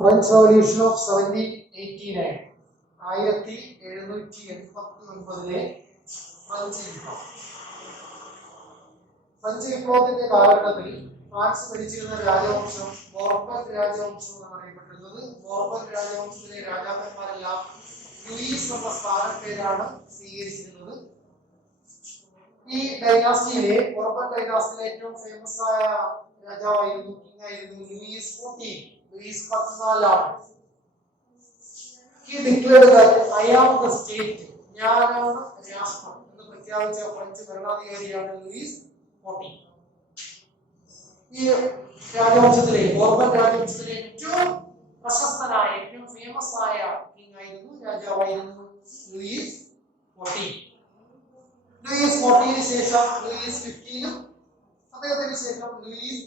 French Revolution of 1789. 1789 French വിപ്ലവത്തിന്റെ കാലഘട്ടത്തിൽ France ഭരിച്ചിരുന്ന രാജവംശം ബോർബൺ രാജവംശം എന്നാണ് അറിയപ്പെട്ടിരുന്നത്. ബോർബൺ രാജവംശത്തിലെ രാജാക്കന്മാരെല്ലാം ലൂയിസ് എന്ന സ്ഥാനപ്പേരാണ് സ്വീകരിച്ചിരുന്നത്. ഈ ഡൈനാസ്റ്റിയിലെ ബോർബൺ ഡൈനാസ്റ്റിയിലെ ഏറ്റവും ഫേമസ് ആയ രാജാവായിരുന്നു Luis 14. He declared that I am the state. ഞാനാണ് രാഷ്ട്രം എന്ന് പ്രഖ്യാപിച്ച ഫ്രഞ്ച് ഭരണാധികാരിയാണ് ലൂയിസ് 14. ഈ രാജവംശത്തിലെ ബോർബൺ രാജവംശത്തിലെ ഏറ്റവും പ്രശസ്തനായ ഏറ്റവും ഫേമസ് ആയ രാജാവായിരുന്നു ലൂയിസ് 14. ലൂയിസ് 14 ശേഷം ലൂയിസ് 15 അദ്ദേഹത്തിന് ശേഷം ലൂയിസ്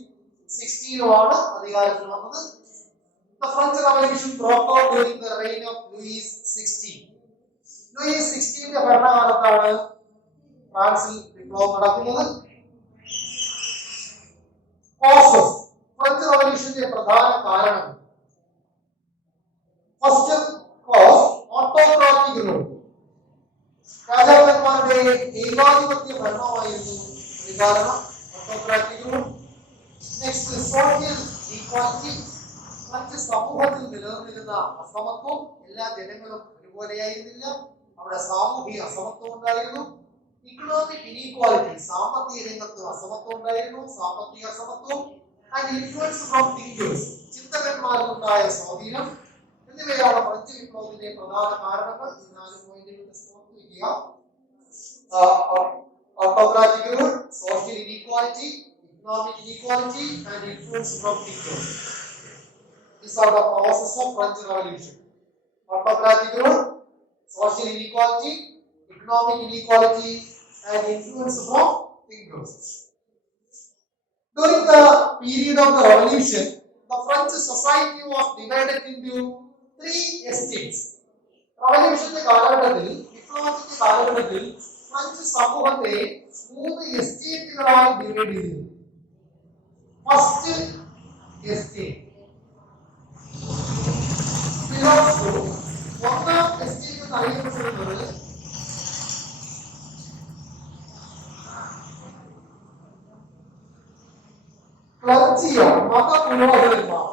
16 ആണ് അധികാരത്തിൽ വന്നത്. The French Revolution broke out during the reign of Louis XVI. Louis XVI ഭരണകാലത്താണ് ഫ്രാൻസിൽ വിപ്ലവം നടക്കുന്നത്. ഫ്രഞ്ച് റവല്യൂഷന്റെ പ്രധാന കാരണം ഫസ്റ്റ് കോസ് ഓട്ടോക്രാറ്റിക് റൂൾ. രാജാക്കന്മാരുടെ ഏകാധിപത്യ ഭരണമായിരുന്നു ഒരു കാരണം, autocratic rule. Next social equality. മറ്റ് സമൂഹത്തിൽ നിലനിന്നിരുന്ന അസമത്വം. എല്ലാ ജനങ്ങളും ഒരുപോലെയായിരുന്നില്ല, അവിടെ സാമൂഹിക അസമത്വം ഉണ്ടായിരുന്നു. Economic inequality. സാമ്പത്തിക രംഗത്ത് അസമത്വം ഉണ്ടായിരുന്നു, സാമ്പത്തിക അസമത്വം. And influence from thinkers. ചിന്തകന്മാരിൽ ഉണ്ടായ സ്വാധീനം എന്നിവയാണ് ഫ്രഞ്ച് വിപ്ലവത്തിന്റെ പ്രധാന കാരണങ്ങൾ. ഈ 4 പോയിന്റുകൾ ഓർത്തിരിക്കുക. Autocratic rule, social inequality, economic inequality and influence from thinkers. These are the causes of French Revolution. Autocratic rule, social inequality, economic inequality, and influence from thinkers. During the period of the revolution, the French society was divided into 3 estates. Revolution കാലഘട്ടത്തിൽ, വിപ്ലവത്തിന്റെ കാലഘട്ടത്തിൽ French സമൂഹത്തെ 3 എസ്റ്റേറ്റുകളായി divide ചെയ്തു. First estate ഒന്നാം estate അറിയപ്പെടുന്നത് ക്ലർജിയാണ്, മതപുരോഹിതന്മാർ.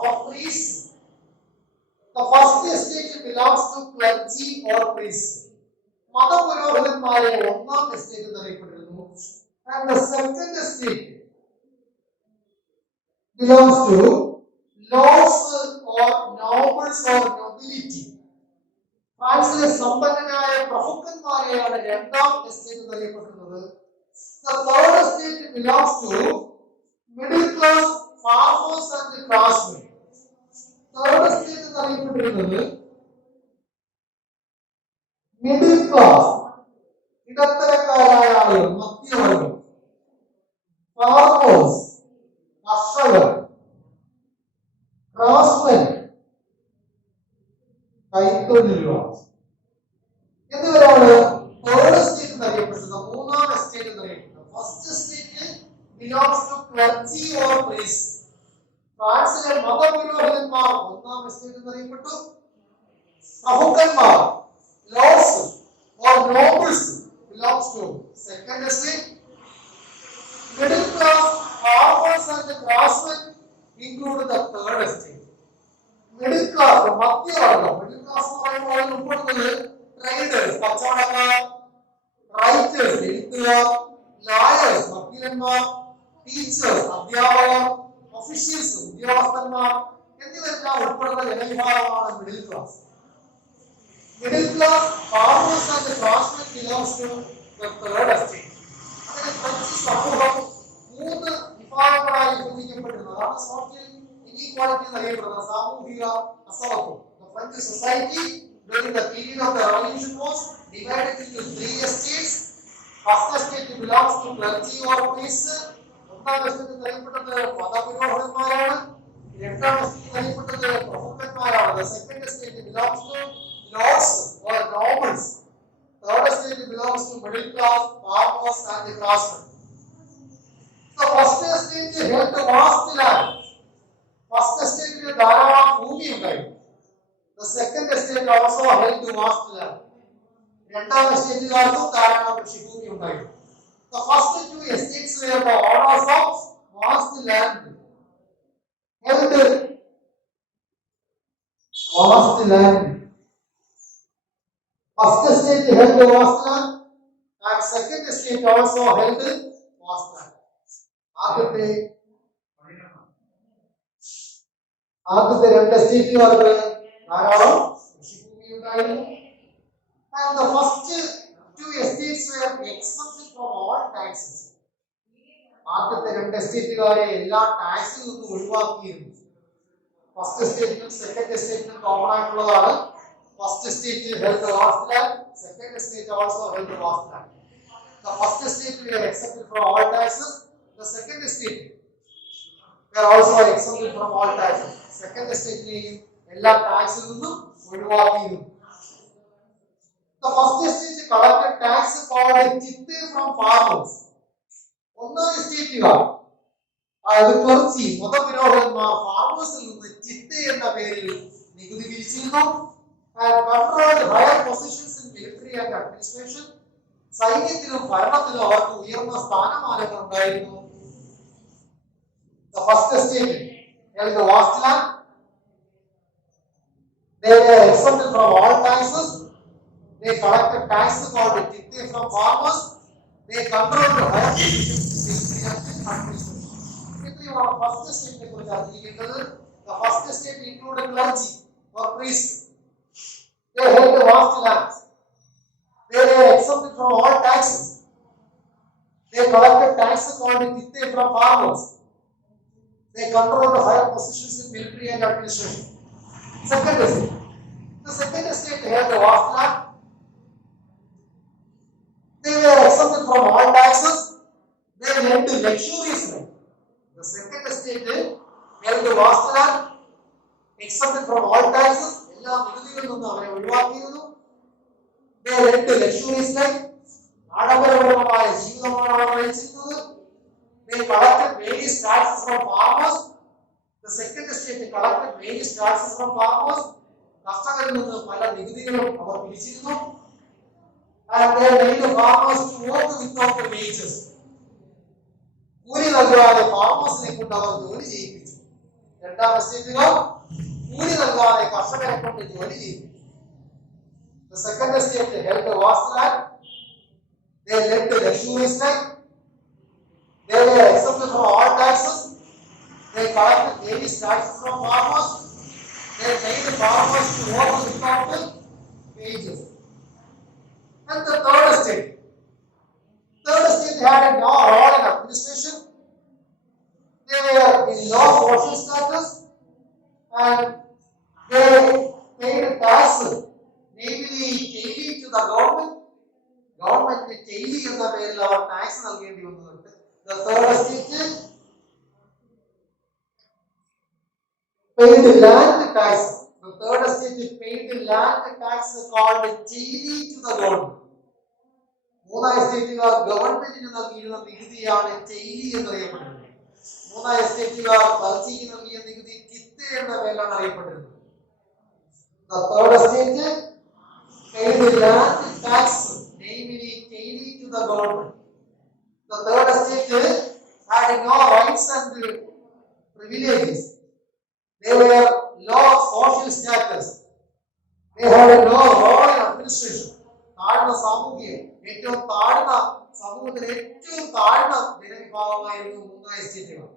The first estate belongs to clergy or priests. മതപുരോഹിതന്മാരെ ഒന്നാം estate അറിയപ്പെടുന്നു. And the second estate belongs to lords or nobles or nobility. ഫ്രാൻസിലെ സമ്പന്നനായ പ്രഭുക്കന്മാരെയാണ് രണ്ടാം എസ്റ്റേറ്റ് അറിയപ്പെടുന്നത്. The third estate belongs to middle class farmers and craftsmen. Third estate അറിയപ്പെടുന്നത് middle class, ഇടത്തരക്കാരായ ആളുകൾ, മധ്യവർഗം. Farmers, കർഷകർ. Craftsmen, കൈത്തൊഴിലുകൾ എന്നിവരാണ് തേർഡ് എസ്റ്റേറ്റ് എന്നറിയപ്പെടുന്നത്. മൂന്നാം എസ്റ്റേറ്റ് എന്നറിയപ്പെടുന്നത്. First estate belongs to clergy or priest. ഫ്രാൻസിലെ മതപുരോഹിതന്മാർ ഒന്നാം എസ്റ്റേറ്റ് എന്നറിയപ്പെട്ടു. പ്രഭുക്കന്മാർ, lords or nobles belongs to second estate. Middle class farmers and craftsmen include the third estate. Middle class, മധ്യവർഗം. മിഡിൽ ക്ലാസ് എന്ന് പറയുമ്പോൾ ഉൾപ്പെടുന്നത് ട്രേഡേഴ്സ്, കച്ചവടക്കാർ, റൈറ്റേഴ്സ്, എഴുത്തുകാർ, ലായേഴ്സ്, വക്കീലന്മാർ, ടീച്ചേഴ്സ്, അധ്യാപകർ, ഒഫീഷ്യൽസ്, ഉദ്യോഗസ്ഥന്മാർ എന്നിവരെല്ലാം ഉൾപ്പെടുന്ന ജനവിഭാഗമാണ് middle class. Middle class farmers and craftsmen belongs to the third estate. അങ്ങനെ ഫ്രഞ്ച് സമൂഹം 3 വിഭാഗങ്ങളായി വിഭജിക്കപ്പെടുന്നു. അതാണ് സോഷ്യൽ ഇനീക്വാലിറ്റി എന്നറിയപ്പെടുന്നത്, സാമൂഹിക അസമത്വം. The French society during the period of the revolution was divided into 3 estates. First estate belongs to clergy or priests. ഒന്നാം estate അറിയപ്പെട്ടത് മതപുരോഹിതന്മാരാണ്. രണ്ടാം എസ്റ്റേറ്റ് അറിയപ്പെട്ടത് പ്രഭുക്കന്മാരാണ്. The second estate belongs to lords or nobles. Third estate belongs to middle class farmers and the craftsmen. The first estate held vast land. First എസ്റ്റേറ്റിൽ ധാരാളം ഭൂമി ഉണ്ടായിരുന്നു. The second estate also held vast land. രണ്ടാം എസ്റ്റേറ്റുകാർക്കും ധാരാളം കൃഷിഭൂമി ഉണ്ടായിരുന്നു. The first two estates were the owners of vast land. Held vast land. First estate held vast land and second estate also held vast land. ആദ്യത്തെ രണ്ട് എസ്റ്റേറ്റുകാർക്ക് ധാരാളം കൃഷിഭൂമി ഉണ്ടായിരുന്നു. And the first two estates were exempted from all taxes. ആദ്യത്തെ രണ്ട് എസ്റ്റേറ്റുകാരെ എല്ലാ ടാക്സിൽ നിന്നും ഒഴിവാക്കിയിരുന്നു. ഫസ്റ്റ് എസ്റ്റേറ്റിനും സെക്കൻഡ് എസ്റ്റേറ്റിനും കോമൺ ആയിട്ടുള്ളതാണ്. First estate held the vast land, second estate also held the vast land. The first estate were exempted from all taxes. The second estate were also exempted from all taxes. Second estate എല്ലാ ടാക്സിൽ നിന്നും ഒഴിവാക്കിയിരുന്നു. The first estate collected tax called chitte from farmers. ഒന്നാം എസ്റ്റേറ്റുകാർ അതായത് clergy മതപുരോഹിതന്മാർ ഫാർമേഴ്സിൽ നിന്ന് ചിtte എന്ന പേരിൽ നികുതി പിരിച്ചിരുന്നു. And controlled higher positions in military and administration. സൈന്യത്തിലും ഭരണത്തിലും അവർക്ക് ഉയർന്ന സ്ഥാനമാനങ്ങൾ ഉണ്ടായിരുന്നു. The first estate held the vast land. They were exempted from all taxes. They collected taxes called chitte from farmers. They controlled the higher positions in military and administration. ഇത്രയുമാണ് first എസ്റ്റേറ്റിനെ കുറിച്ച് അറിഞ്ഞിരിക്കുന്നത്. The first estate included clergy or priests. They held the vast lands. They were exempted from all taxes. They collected taxes called chitte from farmers. They controlled the higher positions in military and administration. Second estate. The second estate held the vast land. They were exempted from all taxes. They led to luxurious life. The second estate held the vast land, exempted from all taxes. എല്ലാ നികുതികളിൽ നിന്നും അവരെ ഒഴിവാക്കിയിരുന്നു. They led to luxurious life. ആഡംബരപരമായ ജീവിതമാണ് അവർ നയിച്ചിരുന്നത്. They collected various taxes from farmers. The second estate collected various taxes from farmers. കർഷകരിൽ നിന്ന് പല നികുതികളും അവർ പിരിച്ചിരുന്നു. And they made the farmers to work without the wages. കൂലി നൽകാതെ ഫാർമേഴ്സിനെ കൊണ്ട് അവർ ജോലി ചെയ്യിപ്പിച്ചു. രണ്ടാം എസ്റ്റേറ്റുകാർ കൂലി നൽകാതെ കർഷകരെ കൊണ്ട് ജോലി ചെയ്യിപ്പിച്ചു. The second estate held the vast land. They led to luxurious life. They were exempted from all taxes. They collected various taxes from farmers. They made the farmers to work without the wages. And the third estate. Third estate had no role in administration. They were in low social status and they paid taxes, namely daily to the government. Government daily എന്ന പേരിൽ അവർ tax നൽകേണ്ടി വന്നിട്ടുണ്ട്. The third estate paid land tax. The third estate paid land tax called daily to the government. മൂന്നാം എസ്റ്റേറ്റുകാർ ഗവൺമെന്റിന് നൽകിയിരുന്ന നികുതിയാണ് ചെയ്ലി എന്നറിയപ്പെടുന്നത്. മൂന്നാം എസ്റ്റേറ്റുകാർ ക്ലർജിക്ക് നൽകിയ നികുതി ചിtte എന്ന പേരിലാണ് അറിയപ്പെട്ടിരുന്നത്. The third estate paid land tax, namely daily to the government. The third estate had no rights and privileges. They were low social status. They had no role in administration. താഴ്ന്ന സാമൂഹിക ഏറ്റവും താഴ്ന്ന സമൂഹത്തിലെ ഏറ്റവും താഴ്ന്ന ജനവിഭാഗമായിരുന്നു മൂന്നാം എസ്റ്റേറ്റുകൾ.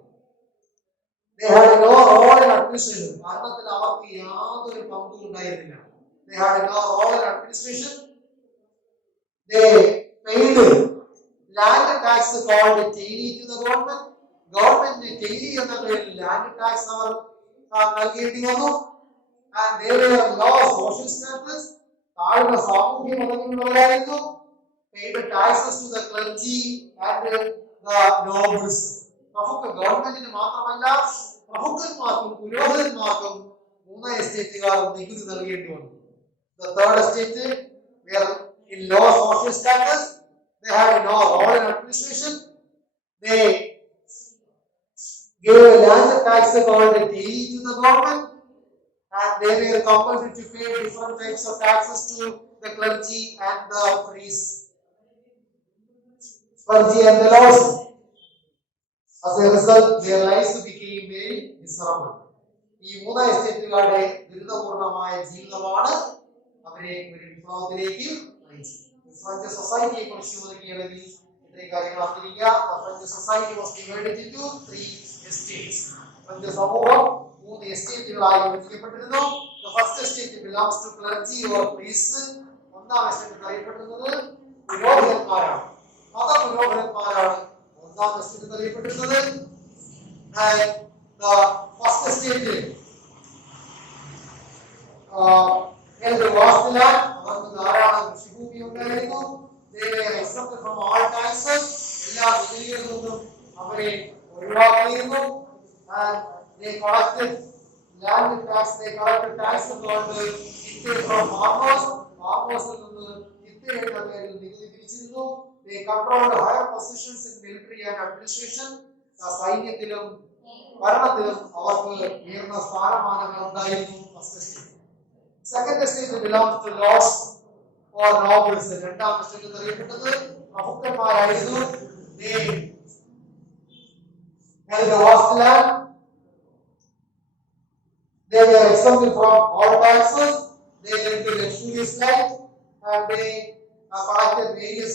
They had no role in administration. ഭരണത്തിൽ അവർക്ക് യാതൊരു പങ്കും ഉണ്ടായിരുന്നില്ല. They had no role in administration. They paid land tax called daily to the government. Government daily എന്ന പേരിൽ land tax അവർ നൽകേണ്ടി വന്നു. And they were low social status. താഴ്ന്ന സാമൂഹ്യ പദവിയുള്ളവരായിരുന്നു. Paid taxes to the clergy and the nobles. പ്രമുഖ ഗവൺമെന്റിന് മാത്രമല്ല പ്രമുഖന്മാർക്കും പുരോഹിതന്മാർക്കും മൂന്നാം എസ്റ്റേറ്റുകാർ നികുതി നൽകേണ്ടി വന്നു. The third estate were in low social status. They had no role in administration. They gave a land tax called daily to the government, and they were compelled to pay different types of taxes to the clergy and the priests, clergy and the laws. As a result, their lives became very miserable. ഈ മൂന്ന് എസ്റ്റേറ്റുകാരുടെ ദുരിതപൂർണമായ ജീവിതമാണ് അവരെ ഒരു വിപ്ലവത്തിലേക്ക് നയിച്ചത്. French സൊസൈറ്റിയെ കുറിച്ച് ചോദിക്കുകയാണെങ്കിൽ ഇത്രയും കാര്യങ്ങൾ അറിഞ്ഞിരിക്കുക. French society was divided into 3 estates. French സമൂഹം 3 എസ്റ്റേറ്റുകളായി വിഭജിക്കപ്പെട്ടിരുന്നു. The first estate belongs to clergy or priests. ഒന്നാം എസ്റ്റേറ്റ് അറിയപ്പെടുന്നത് പുരോഹിതന്മാരാണ്, മതപുരോഹിതന്മാരാണ് ഒന്നാം എസ്റ്റേറ്റ് അറിയപ്പെട്ടിരുന്നത്. The first estate the vast land, അവർക്ക് ധാരാളം കൃഷിഭൂമി ഉണ്ടായിരുന്നു. They were exempted from all taxes. എല്ലാ നികുതികളിൽ നിന്നും അവരെ ഒഴിവാക്കിയിരുന്നു. And they collected land tax. They collected tax called ഇത്തേ from farmers. Farmers നിന്ന് ഇത്തയുടെ പേരിൽ നികുതി പിരിച്ചിരുന്നു. They controlled higher positions in military and administration. സൈന്യത്തിലും ഭരണത്തിലും അവർക്ക് ഉയർന്ന സ്ഥാനമാനങ്ങൾ ഉണ്ടായിരുന്നു. First estate. Second estate belongs to lords or nobles. രണ്ടാം എസ്റ്റേറ്റ് അറിയപ്പെട്ടത് പ്രഭുക്കന്മാരായിരുന്നു. They held a vast land. They were exempted from all taxes. They lived a luxurious life, and they collected various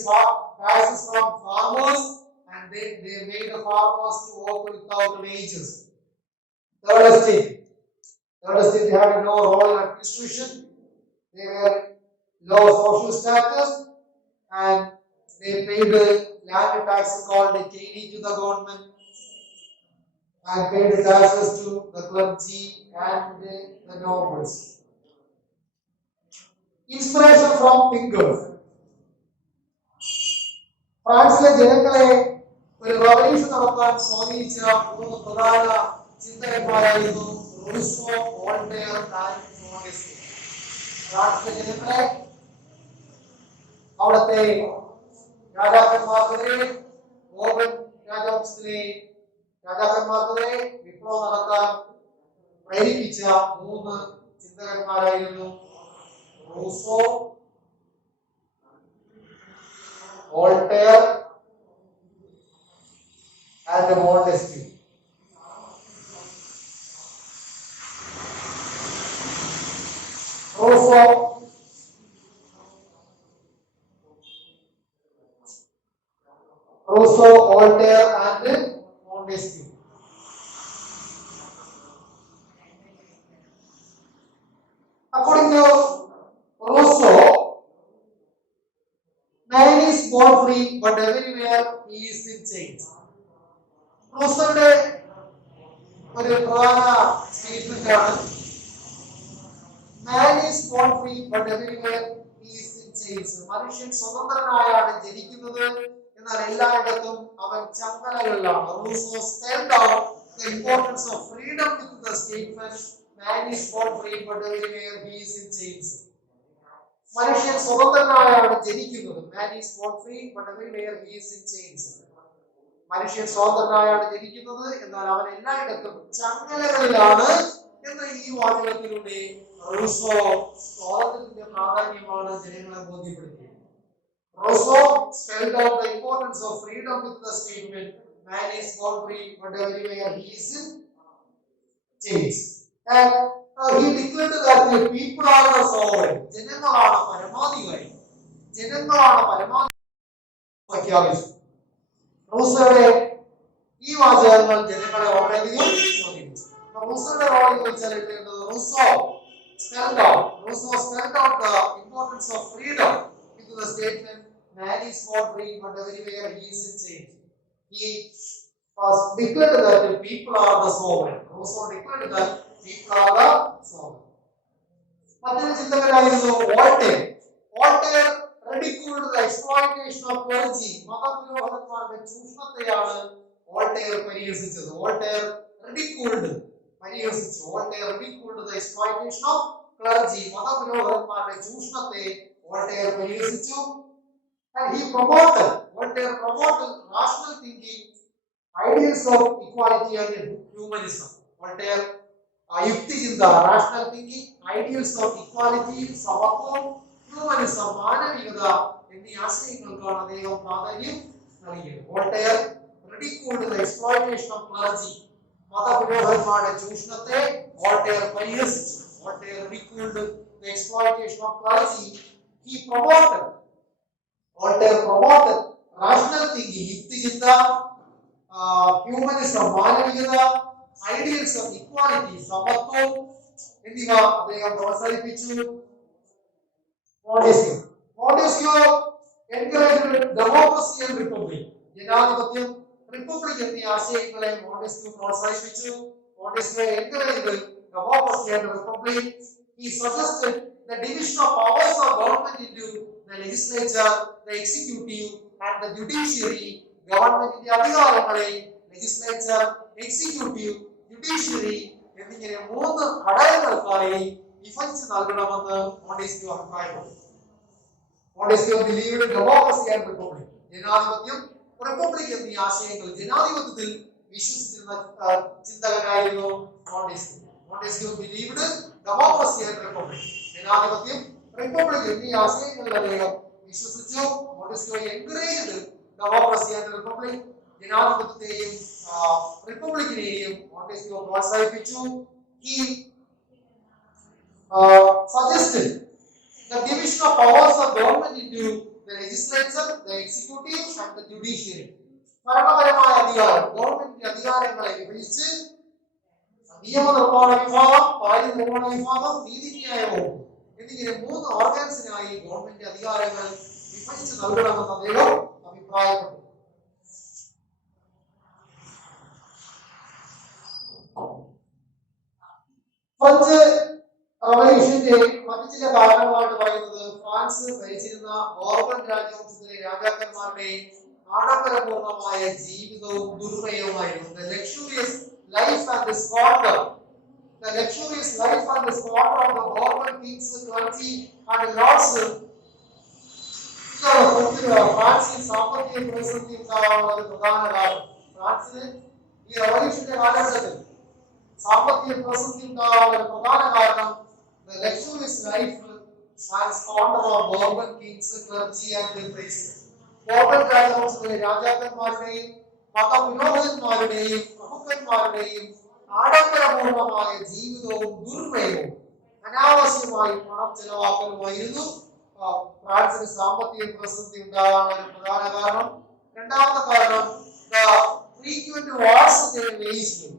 taxes from farmers, and they made the farmers to work without wages. Third estate had no role in administration. They were low social status, and they paid land tax called daily to the government, and paid taxes to the clergy and the nobles. Inspiration from thinkers. ഫ്രാൻസിലെ ജനങ്ങളെ ഒരു revolution നടത്താൻ സ്വാധീനിച്ച 3 പ്രധാന ചിന്തകന്മാരായിരുന്നു Rousseau, Voltaire and മോണ്ടെസ്ക്യൂ. ഫ്രാൻസിലെ ജനങ്ങളെ അവിടുത്തെ രാജാക്കന്മാർക്കെതിരെ, Roman രാജവംശത്തിലെ രാജാക്കന്മാർക്കെതിരെ വിപ്ലവം നടത്താൻ പ്രേരിപ്പിച്ച 3 ചിന്തകന്മാരായിരുന്നു Rousseau, Voltaire and Montesquieu. Rousseau, Voltaire, and Montesquieu. According to Rousseau, man is born free, but everywhere he is in chains. റൂസോയുടെ ഒരു പ്രധാന സ്റ്റേറ്റ്മെന്റ് ആണ് man is born free, but everywhere he is in chains. മനുഷ്യൻ സ്വതന്ത്രനായാണ് ജനിക്കുന്നത്, എന്നാൽ എല്ലായിടത്തും അവൻ ചങ്ങലകളിലാണ്. Rousseau spelled out the importance of freedom with the statement man is born free, but everywhere he is in chains. മനുഷ്യൻ സ്വതന്ത്രനായാണ് ജനിക്കുന്നത്. Man is born free, but everywhere he is in chains. മനുഷ്യൻ സ്വതന്ത്രനായാണ് ജനിക്കുന്നത്, എന്നാൽ അവൻ എല്ലായിടത്തും ചങ്ങലകളിലാണ് എന്ന ഈ വാചകത്തിലൂടെ റൂസോ സ്വാതന്ത്ര്യത്തിന്റെ പ്രാധാന്യമാണ് ജനങ്ങളെ ബോധ്യപ്പെടുത്തിയത്. Rousseau spelled out the importance of freedom with the statement man is born free, but everywhere he is in chains. And he declared that the people are the sovereign. ജനങ്ങളാണ് പരമാധികാരി, ജനങ്ങളാണ് പരമാധികാരി പ്രഖ്യാപിച്ചു. റൂസോയുടെ ഈ വാചകങ്ങൾ ജനങ്ങളെ വളരെയധികം സ്വാധീനിച്ചു. റൂസോയുടെ റോൾ ചോദിച്ചാൽ Rousseau spelled out the importance of freedom into the statement man is born free, but everywhere he is in chains. He was declared that the people are the sovereign. Rousseau declared that people are the sovereign. മറ്റൊരു ചിന്തകനായിരുന്നു Voltaire. Voltaire ridiculed the exploitation of clergy. മതപുരോഹിതന്മാരുടെ ചൂഷണത്തെയാണ് Voltaire പരിഹസിച്ചത്. Voltaire ridiculed the exploitation of clergy. മതപുരോഹിതന്മാരുടെ ചൂഷണത്തെ Voltaire പരിഹസിച്ചു. And Voltaire promoted rational thinking ideals of equality and humanism. Voltaire യുക്തിചിന്ത, rational thinking, ideals of equality, സമത്വം, humanism, മാനവികത എന്നീ ആശയങ്ങൾക്കാണ് അദ്ദേഹം പ്രാധാന്യം നൽകിയത്. Voltaire ridiculed the exploitation of clergy. മതപുരോഹിതന്മാരുടെ ചൂഷണത്തെ വോൾട്ടയർ പരിഹസിച്ചു. Voltaire ridiculed the exploitation of clergy. He promoted, Voltaire promoted rational thinking, യുക്തിചിന്ത, humanism, മാനവികത, ideals of equality, സമത്വം എന്നിവ അദ്ദേഹം പ്രോത്സാഹിപ്പിച്ചു. Montesquieu encouraged democracy and republic. ജനാധിപത്യം, റിപ്പബ്ലിക് എന്നീ ആശയങ്ങളെ മോണ്ടസ്ക്യൂ പ്രോത്സാഹിപ്പിച്ചു. Montesquieu encouraged democracy and republic. He suggested the division of powers of government into the legislature, the executive and the judiciary. ഗവൺമെന്റിന്റെ അധികാരങ്ങളെ legislature, executive, judiciary എന്നിങ്ങനെ മൂന്ന് ഘടകങ്ങൾക്കായി വിഭജിച്ച് നൽകണമെന്ന് Montesquieu അഭിപ്രായപ്പെട്ടു. Montesquieu believed democracy and republic. ജനാധിപത്യം, republic എന്നീ ആശയങ്ങൾ, ജനാധിപത്യത്തിൽ വിശ്വസിച്ചിരുന്ന ചിന്തകനായിരുന്നു Montesquieu. Montesquieu believed democracy and republic. ജനാധിപത്യം, റിപ്പബ്ലിക് എന്നീ ആശയങ്ങളിൽ അദ്ദേഹം വിശ്വസിച്ചു. Montesquieu encouraged democracy and republic. ജനാധിപത്യത്തെയും റിപ്പബ്ലിക്കിനെയും മോണ്ടസ്ക്യൂ പ്രോത്സാഹിപ്പിച്ചു. He suggested the division of powers of government into the legislature, the executive and the judiciary. ഭരണപരമായ അധികാരം, ഗവൺമെന്റിന്റെ അധികാരങ്ങളെ വിഭജിച്ച് നിയമനിർമ്മാണ വിഭാഗം, കാര്യനിർവഹണ വിഭാഗം, നീതിന്യായ വകുപ്പ് എന്നിങ്ങനെ മൂന്ന് ഓർഗൻസിനായി ഗവൺമെന്റ് അധികാരങ്ങൾ വിഭജിച്ച് നൽകണമെന്ന് അദ്ദേഹം അഭിപ്രായപ്പെട്ടു. ഫ്രഞ്ച് റവല്യൂഷന്റെ മറ്റു ചില കാരണങ്ങളായിട്ട് പറയുന്നത് ഫ്രാൻസ് ഭരിച്ചിരുന്ന ബോർബൺ രാജവംശത്തിലെ രാജാക്കന്മാരുടെയും ആഡംബരപൂർണമായ ജീവിതവും ദുർമയവുമായിരുന്നു. The luxurious life and the squalor of the Bourbon kings, clergy and lords ഫ്രാൻസിൽ സാമ്പത്തിക പ്രതിസന്ധി ഉണ്ടാകാനുള്ള ഒരു പ്രധാന കാരണം. ഫ്രാൻസിന് ഈ റവല്യൂഷന്റെ കാലഘട്ടത്തിൽ സാമ്പത്തിക പ്രതിസന്ധി ഉണ്ടാകാനുള്ള ഒരു പ്രധാന കാരണം the luxurious life and squalor of Bourbon kings, clergy and priests. Bourbon രാജവംശത്തിലെ രാജാക്കന്മാരുടെയും മതപുരോഹിതന്മാരുടെയും പ്രമുഖന്മാരുടെയും ആഡംബരപൂർണമായ ജീവിതവും ദുർമയവും അനാവശ്യമായി പണം ചെലവാക്കലുമായിരുന്നു ഫ്രാൻസിന് സാമ്പത്തിക പ്രതിസന്ധി ഉണ്ടാകാനുള്ള ഒരു പ്രധാന കാരണം. രണ്ടാമത്തെ കാരണം ഫ്രീക്വന്റ് വാർസ്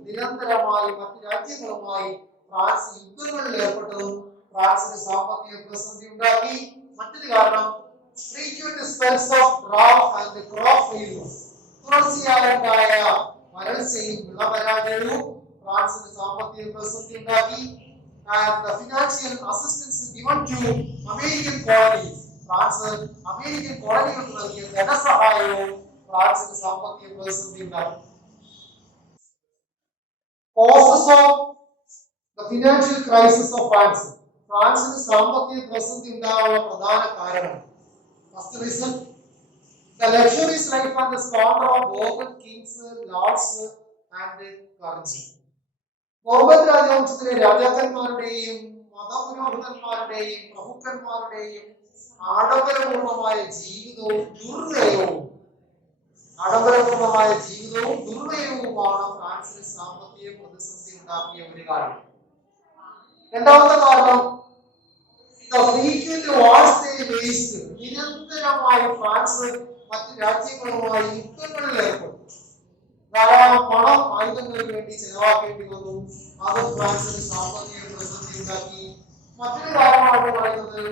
നിരന്തരമായി മറ്റു രാജ്യങ്ങളുമായി ഫ്രാൻസ് യുദ്ധങ്ങളിൽ ഏർപ്പെട്ടതും ഫ്രാൻസിന് സാമ്പത്തിക പ്രതിസന്ധി ഉണ്ടാക്കി. മറ്റൊരു കാരണം frequent spells of drought and crop failure. തുടർച്ചയായുണ്ടായ വരൾച്ചയും വിളപരാജയവും ഫ്രാൻസിന് സാമ്പത്തിക പ്രതിസന്ധി ഉണ്ടാക്കി. And the financial assistance given to American colonies, France American കോളനികൾക്ക് നൽകിയ ധനസഹായവും ഫ്രാൻസിന് സാമ്പത്തിക പ്രതിസന്ധി ഉണ്ടാക്കി. Causes of the financial crisis of France. ഫ്രാൻസിന് സാമ്പത്തിക പ്രതിസന്ധി ഉണ്ടാകാനുള്ള പ്രധാന കാരണം First reason, the luxurious life and the squalor of Bourbon kings, lords and clergy. Bourbon രാജവംശത്തിലെ രാജാക്കന്മാരുടെയും മതപുരോഹിതന്മാരുടെയും പ്രമുഖന്മാരുടെയും ആഡംബരപൂർണമായ ജീവിതവും ദുർനയവുമാണ് ഫ്രാൻസിന് സാമ്പത്തിക പ്രതിസന്ധി ഉണ്ടാക്കിയ ഒരു കാരണം. രണ്ടാമത്തെ കാരണം നിരന്തരമായി ഫ്രാൻസ് മറ്റു രാജ്യങ്ങളുമായി യുദ്ധങ്ങളിൽ ഏർപ്പെട്ടു. ധാരാളം പണം ആയുധങ്ങൾക്ക് വേണ്ടി ചെലവാക്കേണ്ടി വന്നു. അതും ഫ്രാൻസിന് സാമ്പത്തിക പ്രതിസന്ധി ഉണ്ടാക്കി. മറ്റൊരു കാരണമായിട്ട് പറയുന്നത്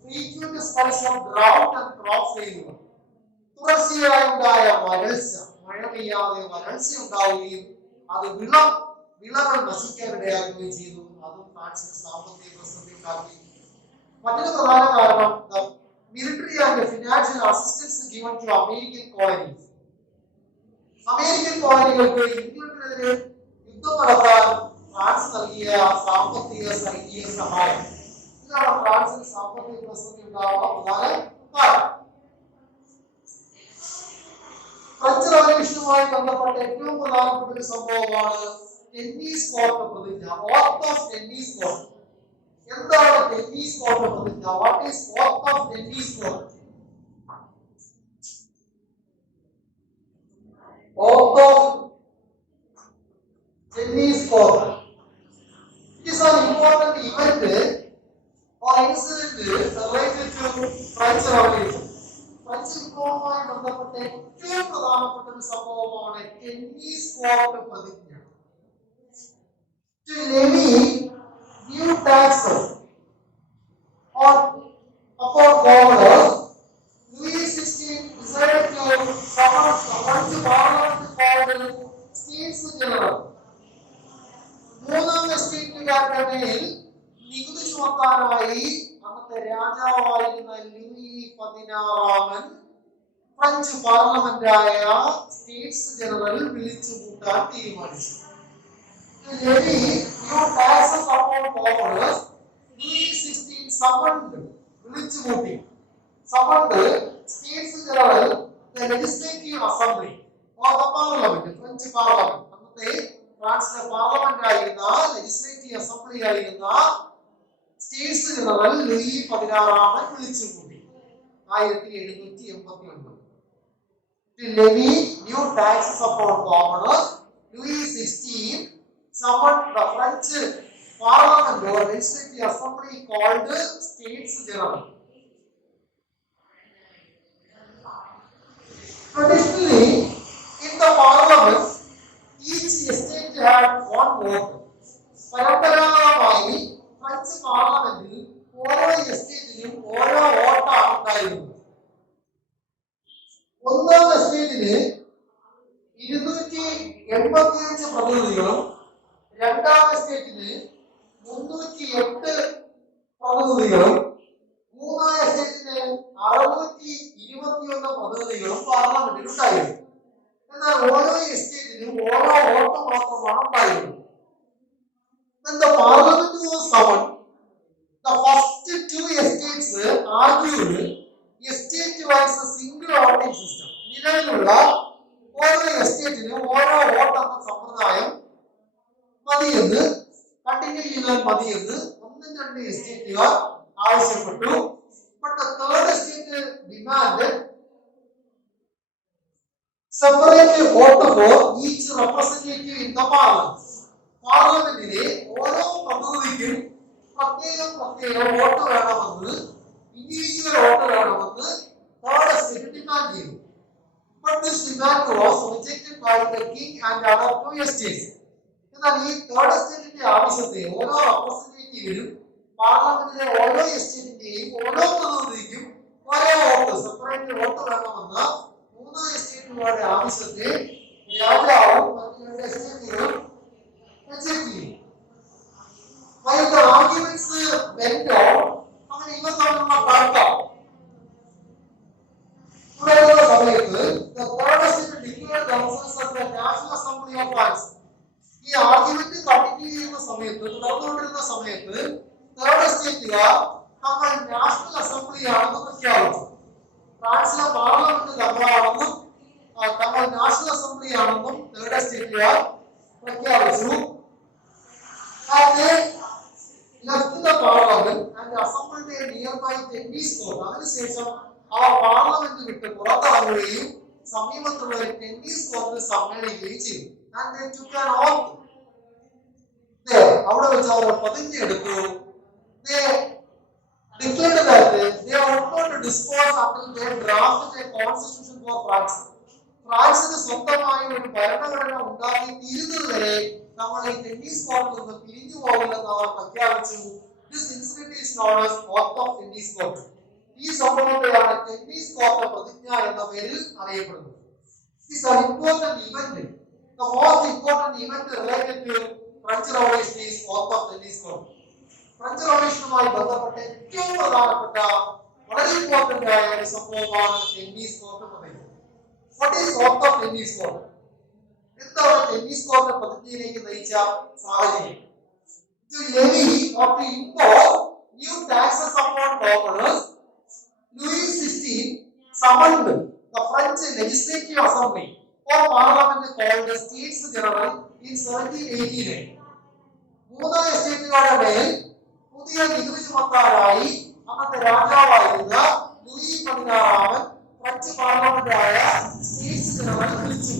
frequent spells of drought and crop failure. തുടർച്ചയായി ഉണ്ടായ വരൾച്ച, മഴ പെയ്യാതെ വരൾച്ച ഉണ്ടാവുകയും അത് വിളകൾ നശിക്കാനിടയാക്കുകയും ചെയ്തു. അതും ഫ്രാൻസിന് സാമ്പത്തിക പ്രതിസന്ധി ഉണ്ടാക്കി. മറ്റൊരു പ്രധാന കാരണം military and financial assistance given to American colonies. American കോളനികൾക്ക് ഇംഗ്ലണ്ടിനെതിരെ യുദ്ധം നടത്താൻ ഫ്രാൻസ് നൽകിയ സാമ്പത്തിക സൈനിക സഹായം. ഇതാണ് ഫ്രാൻസിന് സാമ്പത്തിക പ്രതിസന്ധി ഉണ്ടാകാനുള്ള പ്രധാന കാരണം. ഫ്രഞ്ച് റവല്യൂഷനുമായി ബന്ധപ്പെട്ട ഏറ്റവും പ്രധാനപ്പെട്ട ഒരു സംഭവമാണ് ടെന്നീസ് കോർട്ട് പ്രതിജ്ഞ. Oath of tennis court. എന്താണ് ടെന്നീസ് കോർട്ട് പ്രതിജ്ഞ? What is oath of tennis court? Oath of tennis court. It is an important event or incident related to French Revolution. French വിപ്ലവവുമായി ബന്ധപ്പെട്ട ഏറ്റവും പ്രധാനപ്പെട്ട ഒരു സംഭവമാണ് ടെന്നീസ് കോർട്ട് പ്രതിജ്ഞ. To levy new taxes upon commoners, Louis XVI decided to summon the Parliament called States General. മൂന്നാം എസ്റ്റേറ്റുകാരുടെ മേൽ നികുതി ചുമത്താനായി അന്നത്തെ രാജാവായിരുന്ന ലൂയി 16 ഫ്രഞ്ച് പാർലമെന്റായ സ്റ്റേറ്റ്സ് ജനറൽ വിളിച്ചു കൂട്ടാൻ തീരുമാനിച്ചു. Levy new taxes upon commoners, Louis XVI summoned വിളിച്ചു കൂട്ടി summoned States General, the Legislative Assembly or the Parliament, French Parliament. അന്നത്തെ ഫ്രാൻസിലെ പാർലമെന്റ് ആയിരുന്ന ലെജിസ്ലേറ്റീവ് അസംബ്ലി ആയിരുന്ന സ്റ്റേറ്റ്സ് ജനറൽ ലൂയി 16 വിളിച്ചു കൂട്ടി 1789. To levy new taxes upon commoners, Louis XVI summoned the French Parliament or Legislative Assembly called States General. Traditionally, in the Parliament, each estate had one vote. പരമ്പരാഗതമായി French പാർലമെന്റിൽ ഓരോ എസ്റ്റേറ്റിനും ഓരോ വോട്ടാണ് ഉണ്ടായിരുന്നത്. ഒന്നാം എസ്റ്റേറ്റിന് 285 പ്രതിനിധികളും രണ്ടാം എസ്റ്റേറ്റിന് 308 പ്രതിനിധികളും മൂന്നാം എസ്റ്റേറ്റിന് 621 പ്രതിനിധികളും പാർലമെന്റിൽ ഉണ്ടായിരുന്നു. എന്നാൽ ഓരോ എസ്റ്റേറ്റിനും ഓരോ വോട്ട് മാത്രമാണ് ഉണ്ടായിരുന്നത്. When the parliament was summoned, the first two estates argued estate-wise a single voting system. നിലവിലുള്ള ഓരോ എസ്റ്റേറ്റിനും ഓരോ വോട്ട് എന്ന സമ്പ്രദായം മതിയെന്ന് കണ്ടിന്യൂ ചെയ്യാൻ മതിയെന്ന് 1-2 എസ്റ്റേറ്റുകാർ ആവശ്യപ്പെട്ടു. But the third estate demanded separate vote for each representative in the parliament. പാർലമെന്റിലെ ഓരോ പ്രതിനിധിക്കും പ്രത്യേകം വോട്ട് വേണമെന്ന്, ഇൻഡിവിജ്വൽ വോട്ട് വേണമെന്ന് തേർഡ് എസ്റ്റേറ്റ് ഡിമാൻഡ് ചെയ്തു. But this demand was rejected by the king and other 2 estates. എന്നാൽ ഈ തേർഡ് എസ്റ്റേറ്റിന്റെ ആവശ്യത്തെ ഓരോ റെപ്രസെന്റേറ്റീവിനും പാർലമെന്റിലെ ഓരോ എസ്റ്റേറ്റിന്റെയും ഓരോ പ്രതിനിധിക്കും ഓരോ വോട്ട് സെപ്പറേറ്റ് വോട്ട് വേണമെന്ന 3 എസ്റ്റേറ്റുകളുടെ ആവശ്യത്തെ രാജാവും മറ്റു 2 എസ്റ്റേറ്റുകളും reject ചെയ്തു. While the arguments went on, അങ്ങനെ ഇവർ തമ്മിലുള്ള തർക്കം തുടരുന്ന സമയത്ത് the third estate declared themselves as the National Assembly of France. ഈ ആർഗ്യുമെന്റ് കണ്ടിന്യൂ ചെയ്യുന്ന സമയത്ത്, തുടർന്നുകൊണ്ടിരുന്ന സമയത്ത് തേർഡ് എസ്റ്റേറ്റുകാർ തങ്ങൾ നാഷണൽ അസംബ്ലി ആണെന്ന് പ്രഖ്യാപിച്ചു. ഫ്രാൻസിലെ പാർലമെന്റ് തങ്ങളാണെന്നും തങ്ങൾ നാഷണൽ അസംബ്ലി ആണെന്നും തേർഡ് എസ്റ്റേറ്റുകാർ പ്രഖ്യാപിച്ചു. And they left the parliament and assembled a nearby tennis court. അതിനുശേഷം അവർ പാർലമെന്റ് വിട്ട് പുറത്തിറങ്ങുകയും സമീപത്തുള്ള ഒരു ടെന്നീസ് കോർട്ടിൽ സമ്മേളിക്കുകയും ചെയ്തു. And they took an oath there. അവിടെ വെച്ച് അവർ പ്രതിജ്ഞ എടുത്തു. They declared that they are not going to dispose until they drafted a constitution for France. ഫ്രാൻസിന് സ്വന്തമായി ഒരു ഭരണഘടന ഉണ്ടാക്കി തീരുന്നത് വരെ നമ്മൾ ഈ ടെന്നീസ് കോർട്ടിൽ നിന്ന് പിരിഞ്ഞു പോകില്ലെന്ന് അവർ പ്രഖ്യാപിച്ചു. This incident is known as Oath of Tennis Court. ഈ സംഭവത്തെയാണ് ടെന്നീസ് കോർട്ട് പ്രതിജ്ഞ എന്ന പേരിൽ അറിയപ്പെടുന്നത്. This is an important event. The most important event related to French Revolution is Oath of Tennis Court. French റവല്യൂഷനുമായി ബന്ധപ്പെട്ട ഏറ്റവും പ്രധാനപ്പെട്ട വളരെ ഇമ്പോർട്ടന്റ് ആയ ഒരു സംഭവമാണ് ടെന്നീസ് കോർട്ട് പ്രതിജ്ഞ. What is Oath of Tennis Court? എന്താണ് ടെന്നീസ് കോർട്ട് പ്രതിജ്ഞയിലേക്ക് നയിച്ച സാഹചര്യം? To levy or to impose new taxes upon commoners, Louis XVI summoned the French Legislative Assembly or Parliament called the States General in 1789. മൂന്ന് എസ്റ്റേറ്റുകളുടെ മേൽ പുതിയ നികുതി ചുമത്താനായി അന്നത്തെ രാജാവായിരുന്ന ലൂയി പതിനാറാമൻ ഫ്രഞ്ച് പാർലമെന്റായ സ്റ്റേറ്റ്സ് ജനറൽ വിളിച്ചു.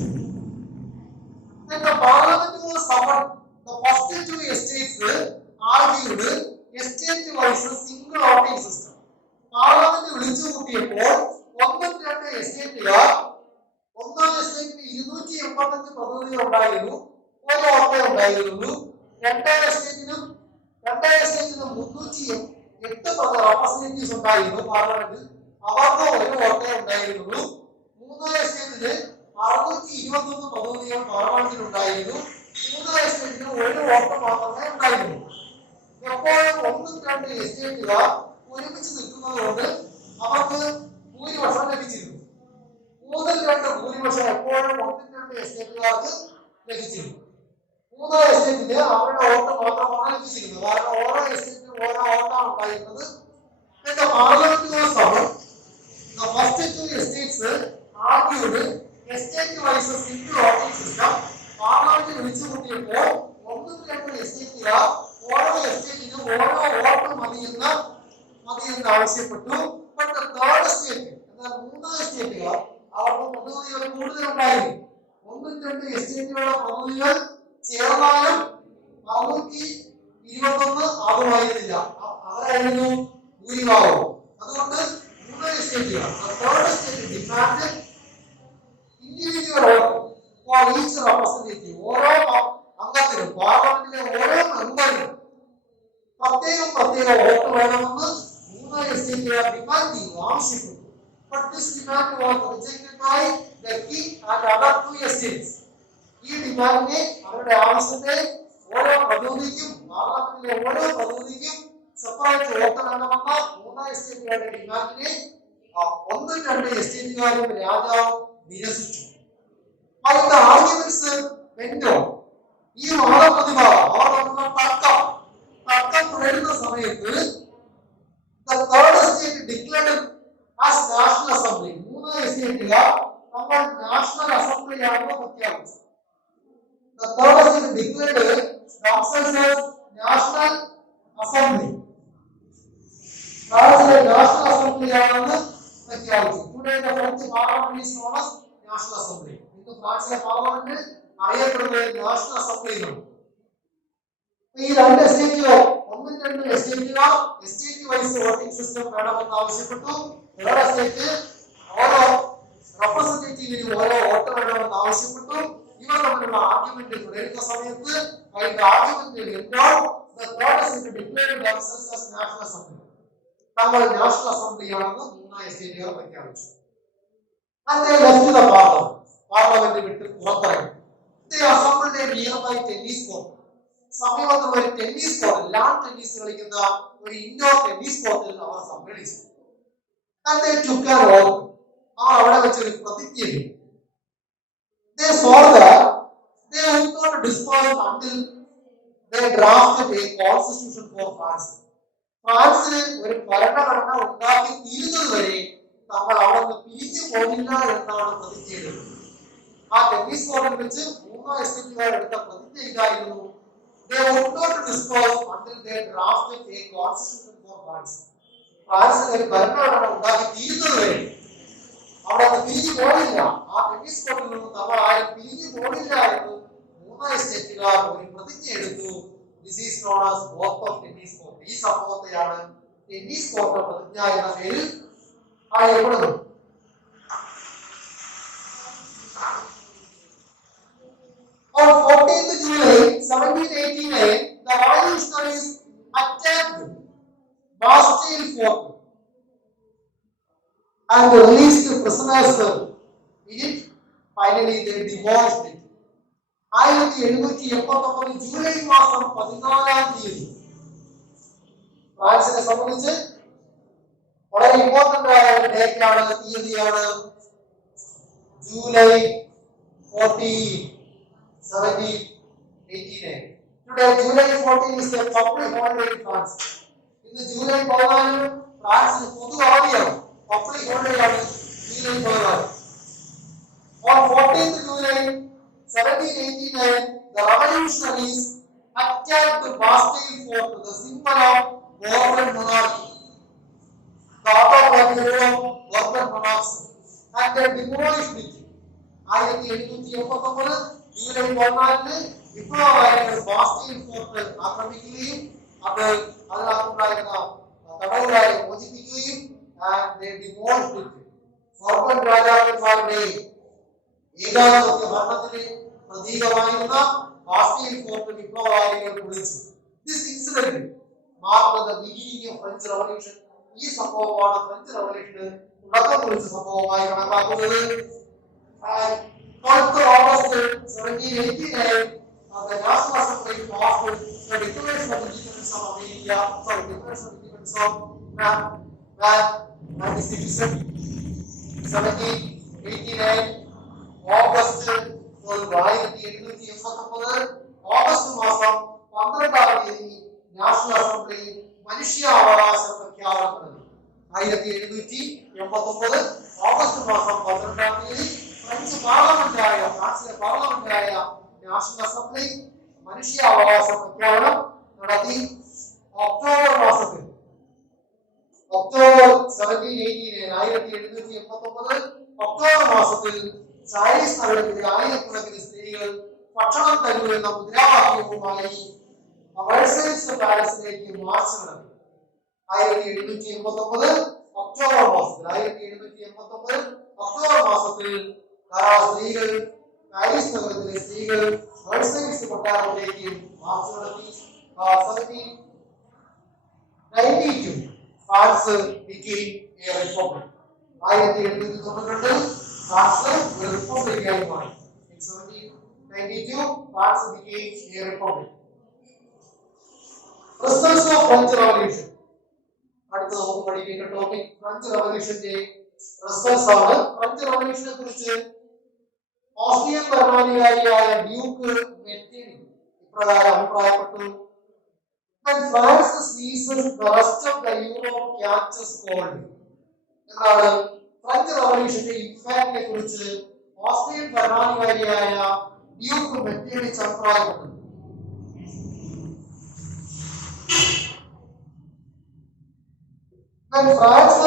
Then the parliament was summoned. The first two estates argued estate-wise single voting system. Parliament വിളിച്ചു കൂട്ടിയപ്പോൾ ഒന്നും രണ്ട് എസ്റ്റേറ്റുകാർ ഒന്നാം എസ്റ്റേറ്റിന് 285 പ്രതിനിധികൾ ഉണ്ടായിരുന്നു, ഒരു വോട്ടേ ഉണ്ടായിരുന്നു. രണ്ടാം എസ്റ്റേറ്റിനും 308 റെപ്രസെന്റേറ്റീവ്സ് ഉണ്ടായിരുന്നു പാർലമെന്റിൽ, അവർക്ക് ഒരു വോട്ടേ ഉണ്ടായിരുന്നു. മൂന്നാം എസ്റ്റേറ്റിന് 621 പ്രതിനിധികൾ പാർലമെന്റിൽ ഉണ്ടായിരുന്നു, മൂന്നാം എസ്റ്റേറ്റിന് ഒരു വോട്ട് മാത്രമേ ഉണ്ടായിരുന്നു. എപ്പോഴും ഒന്നും രണ്ട് എസ്റ്റേറ്റുകാർ ഒരുമിച്ച് നിൽക്കുന്നത് കൊണ്ട് അവർക്ക് ഭൂരിപക്ഷം ലഭിച്ചിരുന്നു. 3-2 ഭൂരിപക്ഷം എപ്പോഴും ഒന്നും രണ്ട് എസ്റ്റേറ്റുകാർക്ക് ലഭിച്ചിരുന്നു. മൂന്നാം എസ്റ്റേറ്റിന് അവരുടെ വോട്ട് മാത്രമാണ് ലഭിച്ചിരുന്നത്, കാരണം ഓരോ എസ്റ്റേറ്റിനും ഓരോ വോട്ടാണ് ഉണ്ടായിരുന്നത്. Parliament the first two estates argued estate-wise single voting system. Parliament വിളിച്ചു കൂട്ടിയപ്പോൾ ഒന്നും രണ്ട് എസ്റ്റേറ്റുകാർ ഓരോ എസ്റ്റേറ്റിനും ഓരോ വോട്ട് മതിയെന്ന് ആവശ്യപ്പെട്ടു. ബട്ട് തേർഡ് സ്റ്റേറ്റ് എന്നാൽ മൂന്നാം എസ്റ്റേറ്റുകാർ അവർക്ക് പ്രതിനിധികൾ കൂടുതലുണ്ടായിരുന്നു. ഒന്നും രണ്ട് എസ്റ്റേറ്റുകളുടെ പ്രതിനിധികൾ ചേർന്നാലും 621 ആകുമായിരുന്നില്ല, അവരായിരുന്നു ഭൂരിഭാഗവും. അതുകൊണ്ട് മൂന്നാം എസ്റ്റേറ്റുകാർ third state demand individual vote for each representative. ഓരോ അംഗത്തിനും പാർലമെന്റിലെ ഓരോ മെമ്പറിനും പ്രത്യേകം വോട്ട് വേണമെന്ന് മൂന്നാം എസ്റ്റേറ്റുകാർ ഡിമാൻഡ് ചെയ്തു, ആവശ്യപ്പെട്ടു. But this demand was rejected by the king and other two estates. ഈ ഡിമാൻഡിനെ, അവരുടെ ആവശ്യത്തെ ഓരോ പ്രതിനിധിക്കും പാർലമെന്റിലെ ഓരോ പ്രതിനിധിക്കും സെപ്പറേറ്റ് വോട്ട് വേണമെന്ന മൂന്നാം എസ്റ്റേറ്റുകാരുടെ ഡിമാൻഡിനെ ഒന്നും രണ്ട് എസ്റ്റേറ്റുകാരും രാജാവ് നിരസിച്ചു. ഈ വാദപ്രതിവാദം തർക്കം തുടരുന്ന സമയത്ത് third estate declared as national assembly. മൂന്നാം എസ്റ്റേറ്റുകാർ നമ്മൾ നാഷണൽ അസംബ്ലിയാണെന്ന് പ്രഖ്യാപിച്ചു. The third estate declared themselves as national assembly. National അസംബ്ലിയാണെന്ന് പ്രഖ്യാപിച്ചു. Today the French parliament is known as national assembly. ഇന്ന് ഫ്രാൻസിലെ പാർലമെന്റ് അറിയപ്പെടുന്നത് നാഷണൽ അസംബ്ലി എന്നാണ്. ഈ രണ്ട് എസ്റ്റേറ്റുകാർ ഒന്നും രണ്ട് എസ്റ്റേറ്റുകാർ എസ്റ്റേറ്റ് വൈസ് വോട്ടിംഗ് സിസ്റ്റം വേണമെന്ന് ആവശ്യപ്പെട്ടു. തേർഡ് എസ്റ്റേറ്റ് ഓരോ റെപ്രസെന്റേറ്റീവിനും ഓരോ വോട്ട് വേണമെന്ന് ആവശ്യപ്പെട്ടു. ഇവർ തമ്മിലുള്ള ആർഗ്യുമെന്റ് തുടരുന്ന സമയത്ത് തങ്ങൾ നാഷണൽ അസംബ്ലിയാണെന്ന് മൂന്നാം എസ്റ്റേറ്റുകാർ പ്രഖ്യാപിച്ചു. പാർലമെന്റ് വിട്ട് പുറത്തിറങ്ങി. സമീപത്തുള്ള ഒരു ടെന്നീസ് കോർട്ട്, ലാൻ ടെന്നീസ് കളിക്കുന്ന ഒരു ഇൻഡോർ ടെന്നീസ് കോർട്ടിൽ അവർ സമ്മേളിച്ചു. അവർ അവിടെ വെച്ചൊരു പ്രതിജ്ഞ ചെയ്തു. They swore that they would not disperse until they drafted a constitution for France. ഫ്രാൻസിന് ഒരു ഭരണഘടന ഉണ്ടാക്കി തീരുന്നത് വരെ നമ്മൾ അവിടെ നിന്ന് പിരിഞ്ഞു പോകില്ല എന്നാണ് പ്രതിജ്ഞ ചെയ്തത്. ആ ടെന്നീസ് കോർട്ടിൽ വെച്ച് മൂന്നാം എസ്റ്റേറ്റുകാർ എടുത്ത പ്രതിജ്ഞ ഇതായിരുന്നു: They would not disperse until they drafted a constitution for France. ഫ്രാൻസിന് ഒരു ഭരണഘടന ഉണ്ടാക്കി തീരുന്നത് വരെ അവിടെ പിരിഞ്ഞു പോകില്ല. ആ ടെന്നീസ് കോർട്ടിൽ നിന്ന് നമ്മൾ ആരും പിരിഞ്ഞു പോകില്ല എന്ന് മൂന്നാം എസ്റ്റേറ്റുകാർ ഒരു പ്രതിജ്ഞ എടുത്തു. This is known as oath of tennis court. ഈ സംഭവത്തെയാണ് ടെന്നീസ് കോർട്ട് പ്രതിജ്ഞ എന്ന പേരിൽ അറിയപ്പെടുന്നത്. On 14th July 1789, the revolutionaries attacked Bastille Fort and released prisoners in it. Finally, they demolished it. 1789 July മാസം 14-ാം തീയതി ഫ്രാൻസിനെ സംബന്ധിച്ച് വളരെ ഇമ്പോർട്ടന്റ് ആയ ഒരു ഡേറ്റ് ആണ്, തീയതിയാണ് July 14, 1789. Today, July 14 is a public holiday in France. ഇന്ന് ജൂലൈ 14 ഫ്രാൻസിന് പൊതു അവധിയാണ്, പബ്ലിക് ഹോളിഡേ ആണ് July 14. On 14th July 1789, the revolutionaries attacked the Bastille Fort, the symbol of Bourbon monarchy, the autocracy of Bourbon monarchs, and they demolished it. 1789 July 14 വിപ്ലവകാരികൾ Bastille fort ആക്രമിക്കുകയും അതിനകത്തുണ്ടായിരുന്ന തടവുകാരെ മോചിപ്പിക്കുകയും Bourbon രാജാക്കന്മാരുടെ ഏകാധിപത്യ ഭരണത്തിന് പ്രതീകമായിരുന്ന ബാസ്റ്റീൽ ഫോർട്ട് വിപ്ലവകാരികൾ പൊളിച്ചു. This incident marked the beginning of French revolution. ഈ സംഭവമാണ് ഫ്രഞ്ച് റവല്യൂഷന് തുടക്കം കുറിച്ച സംഭവമായി കണക്കാക്കുന്നത്. 12th August 1789, the National Assembly passed the Declaration of Independence of America, Declaration of Independence of Man and the Citizen. 1789 August 1789 August മാസം 12-ാം തീയതി national assembly മനുഷ്യാവകാശ പ്രഖ്യാപനം നടത്തി. 1789 ഓഗസ്റ്റ് മാസം 12-ാം തീയതി ഫ്രാൻസിലെ പാർലമെന്റായ നാഷണൽ അസംബ്ലി മനുഷ്യാവകാശ പ്രഖ്യാപനം നടത്തി. ഒക്ടോബർ മാസത്തിൽ ഒക്ടോബർ 1789 ഒക്ടോബർ മാസത്തിൽ ചാരീസ് നഗരത്തിലെ ആയിരക്കണക്കിന് സ്ത്രീകൾ ഭക്ഷണം തരൂ എന്ന മുദ്രാവാക്യവുമായി വേഴ്സൈസ് പാലസിലേക്ക് മാർച്ച് നടത്തി. 1789 ഒക്ടോബർ മാസത്തിൽ സ്ത്രീകൾ പാരീസ് നഗരത്തിലെ സ്ത്രീകൾ വേഴ്സൈസ് കൊട്ടാരത്തിലേക്ക് മാർച്ച് നടത്തി. 1792 France became a republic. 1792 France ഒരു റിപ്പബ്ലിക്കായി മാറി. 1792 France became a republic. Results of French Revolution. അടുത്ത നമുക്ക് പഠിക്കേണ്ട ടോപ്പിക് ഫ്രഞ്ച് റവല്യൂഷന്റെ റിസൾട്ട്സ് ആണ്. ഫ്രഞ്ച് റവല്യൂഷനെ കുറിച്ച് ഓസ്ട്രിയൻ ഭരണാധികാരിയായ ഡ്യൂക്ക് മെറ്റിനി ഇപ്രകാരം അഭിപ്രായപ്പെട്ടു: When France seizes the rest of the Europe catches cold. എന്നാണ് ഫ്രഞ്ച് റവല്യൂഷന്റെ ഇംപാക്റ്റിനെ കുറിച്ച് ഓസ്ട്രിയൻ ഭരണാധികാരിയായ ഡ്യൂക്ക് മെറ്റിനി അഭിപ്രായപ്പെട്ടു. When France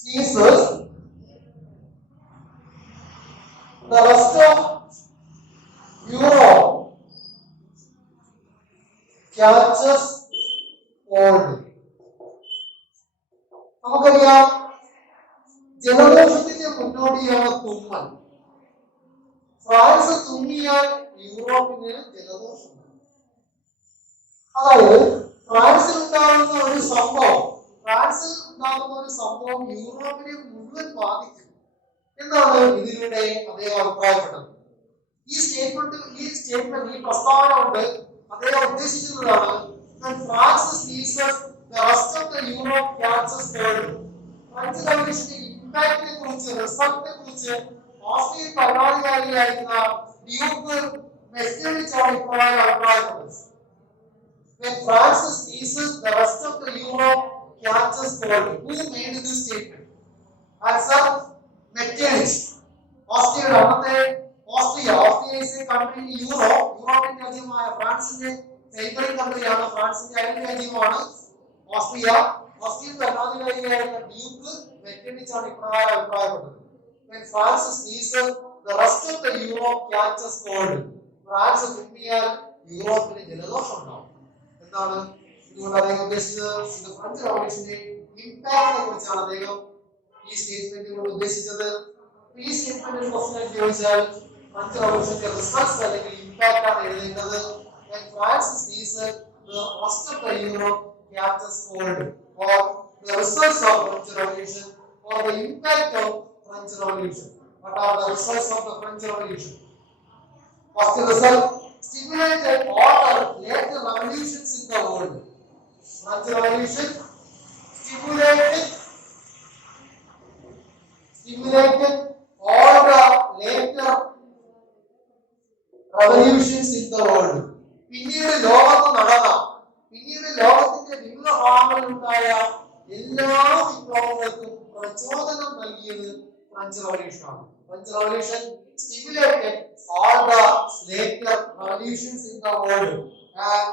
seizes the rest of Europe catches cold. നമുക്കറിയാം ജലദോഷത്തിന്റെ മുന്നോടിയാണ് തുമ്മൽ. ഫ്രാൻസ് തുമ്മിയാൽ യൂറോപ്പിന് ജലദോഷം. അതായത് ഫ്രാൻസിൽ ഉണ്ടാകുന്ന ഒരു സംഭവം യൂറോപ്പിനെ മുഴുവൻ ബാധിക്കും എന്നാണ് ഇതിലൂടെ അദ്ദേഹം അഭിപ്രായപ്പെട്ടത്. ഈ പ്രസ്താവന കൊണ്ട് അദ്ദേഹം ഉദ്ദേശിക്കുന്നതാണ് ഫ്രാൻസ് സീസസ് the rest of the Europe catches cold. French റവല്യൂഷന്റെ ഇംപാക്റ്റിനെ കുറിച്ച് റിസൾട്ടിനെ കുറിച്ച് ഓസ്ട്രിയൻ ഭരണാധികാരിയായിരുന്ന ഡ്യൂക്ക് മെറ്റിനിയാണ് ഇപ്രകാരം അഭിപ്രായപ്പെട്ടത്: When France seizes the rest of the Europe catches cold. Who made this statement? Answer: Metternich. Austria is a country in Europe. European രാജ്യമായ ഫ്രാൻസിന്റെ neighbouring കൺട്രിയാണ്. ഫ്രാൻസിന്റെ അയൽ രാജ്യമാണ് ഓസ്ട്രിയൻ ഭരണാധികാരിയായിരുന്ന ഡ്യൂക്ക് മെറ്റർനിച്ച് ആണ് ഇപ്രകാരം അഭിപ്രായപ്പെട്ടത്: When France seizes the rest of the Europe catches cold. France തുമ്മിയാൽ യൂറോപ്പിന് ജലദോഷം ഉണ്ടാവും എന്നാണ് ഇതുകൊണ്ട് അദ്ദേഹം ഉദ്ദേശിച്ചത്. ഇത് ഫ്രഞ്ച് റവല്യൂഷന്റെ ഇംപാക്റ്റിനെ കുറിച്ചാണ് അദ്ദേഹം ഈ സ്റ്റേറ്റ്മെന്റ് കൊണ്ട് ഉദ്ദേശിച്ചത്. ഈ സ്റ്റേറ്റ്മെന്റിൽ ക്വസ്റ്റ്യൻ ചോദിച്ചാൽ ഫ്രഞ്ച് റവല്യൂഷന്റെ റിസൾട്ട്സ് അല്ലെങ്കിൽ ഇംപാക്റ്റ് ആണ് എഴുതേണ്ടത്. When France seizes the rest of the Europe catches cold, or the results of French Revolution, or the impact of French Revolution. What are the results of the French Revolution? First result: stimulated all the later revolutions in the world. French Revolution stimulated all the later revolutions in the world. പിന്നീട് ലോകത്തിന്റെ വിവിധ ഭാഗങ്ങളിലുണ്ടായ എല്ലാ വിപ്ലവങ്ങൾക്കും പ്രചോദനം നൽകിയത് French റവല്യൂഷനാണ്. French Revolution stimulated all the later revolutions in the world and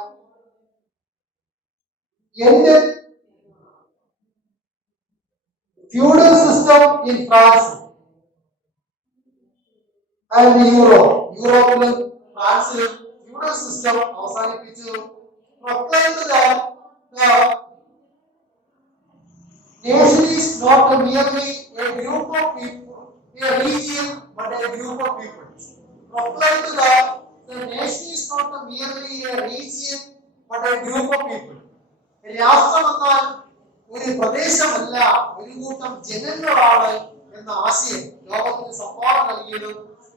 ended feudal system in France and Europe. Europe, France, feudal system അവസാനിപ്പിച്ചു. Proclaimed that the nation is not merely a group of people, a region, but a group of people. Proclaimed that the nation is not merely a region, but a group of people. രാഷ്ട്രം എന്നാൽ ഒരു പ്രദേശമല്ല, ഒരു കൂട്ടം ജനങ്ങളാണ് എന്ന ആശയം ലോകത്തിന് സംഭാവന നൽകിയത്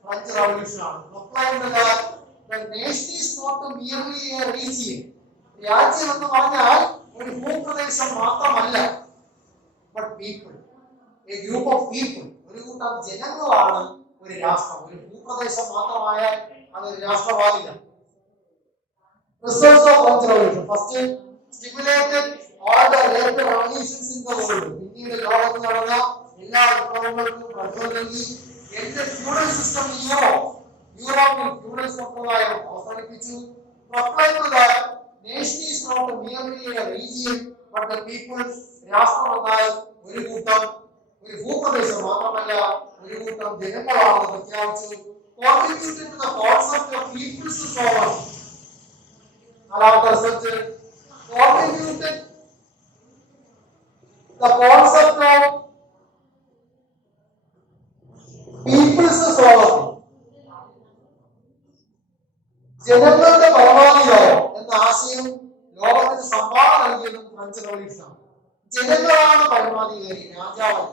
French റവല്യൂഷനാണ്. Proclaimed that the nation is not merely a region. രാജ്യം എന്ന് പറഞ്ഞാൽ ഒരു ഭൂപ്രദേശം മാത്രമല്ല, but people, a group of people, ഒരു കൂട്ടം ജനങ്ങളാണ് ഒരു രാഷ്ട്രം. ഒരു ഭൂപ്രദേശം മാത്രമായാൽ അതൊരു രാഷ്ട്രമാകില്ല. Results of French Revolution. First, stimulated all the later revolutions in the world. പിന്നീട് ലോകത്ത് നടന്ന എല്ലാ വിപ്ലവങ്ങൾക്കും പ്രചോദനം നൽകി. ഫ്യൂഡൽ സിസ്റ്റം യൂറോപ്പിൽ ഫ്യൂഡൽ സമ്പ്രദായം അവസാനിപ്പിച്ചു. Proclaimed that nation is not merely a region, but the people. രാഷ്ട്രം എന്നാൽ ഒരു കൂട്ടം, ഒരു ഭൂപ്രദേശം മാത്രമല്ല, ഒരു കൂട്ടം ജനങ്ങളാണെന്ന് പ്രഖ്യാപിച്ചു. Contributed to the concept of people's sovereignty. നാലാമത്തെ research contributed the concept of people's sovereignty. ജനങ്ങളുടെ പരമാധികാരം എന്ന ആശയം ലോകത്തിന് സംഭാവന നൽകിയതും ഫ്രഞ്ച് റവല്യൂഷനാണ്. ജനങ്ങളാണ് പരമാധികാരി, രാജാവല്ല.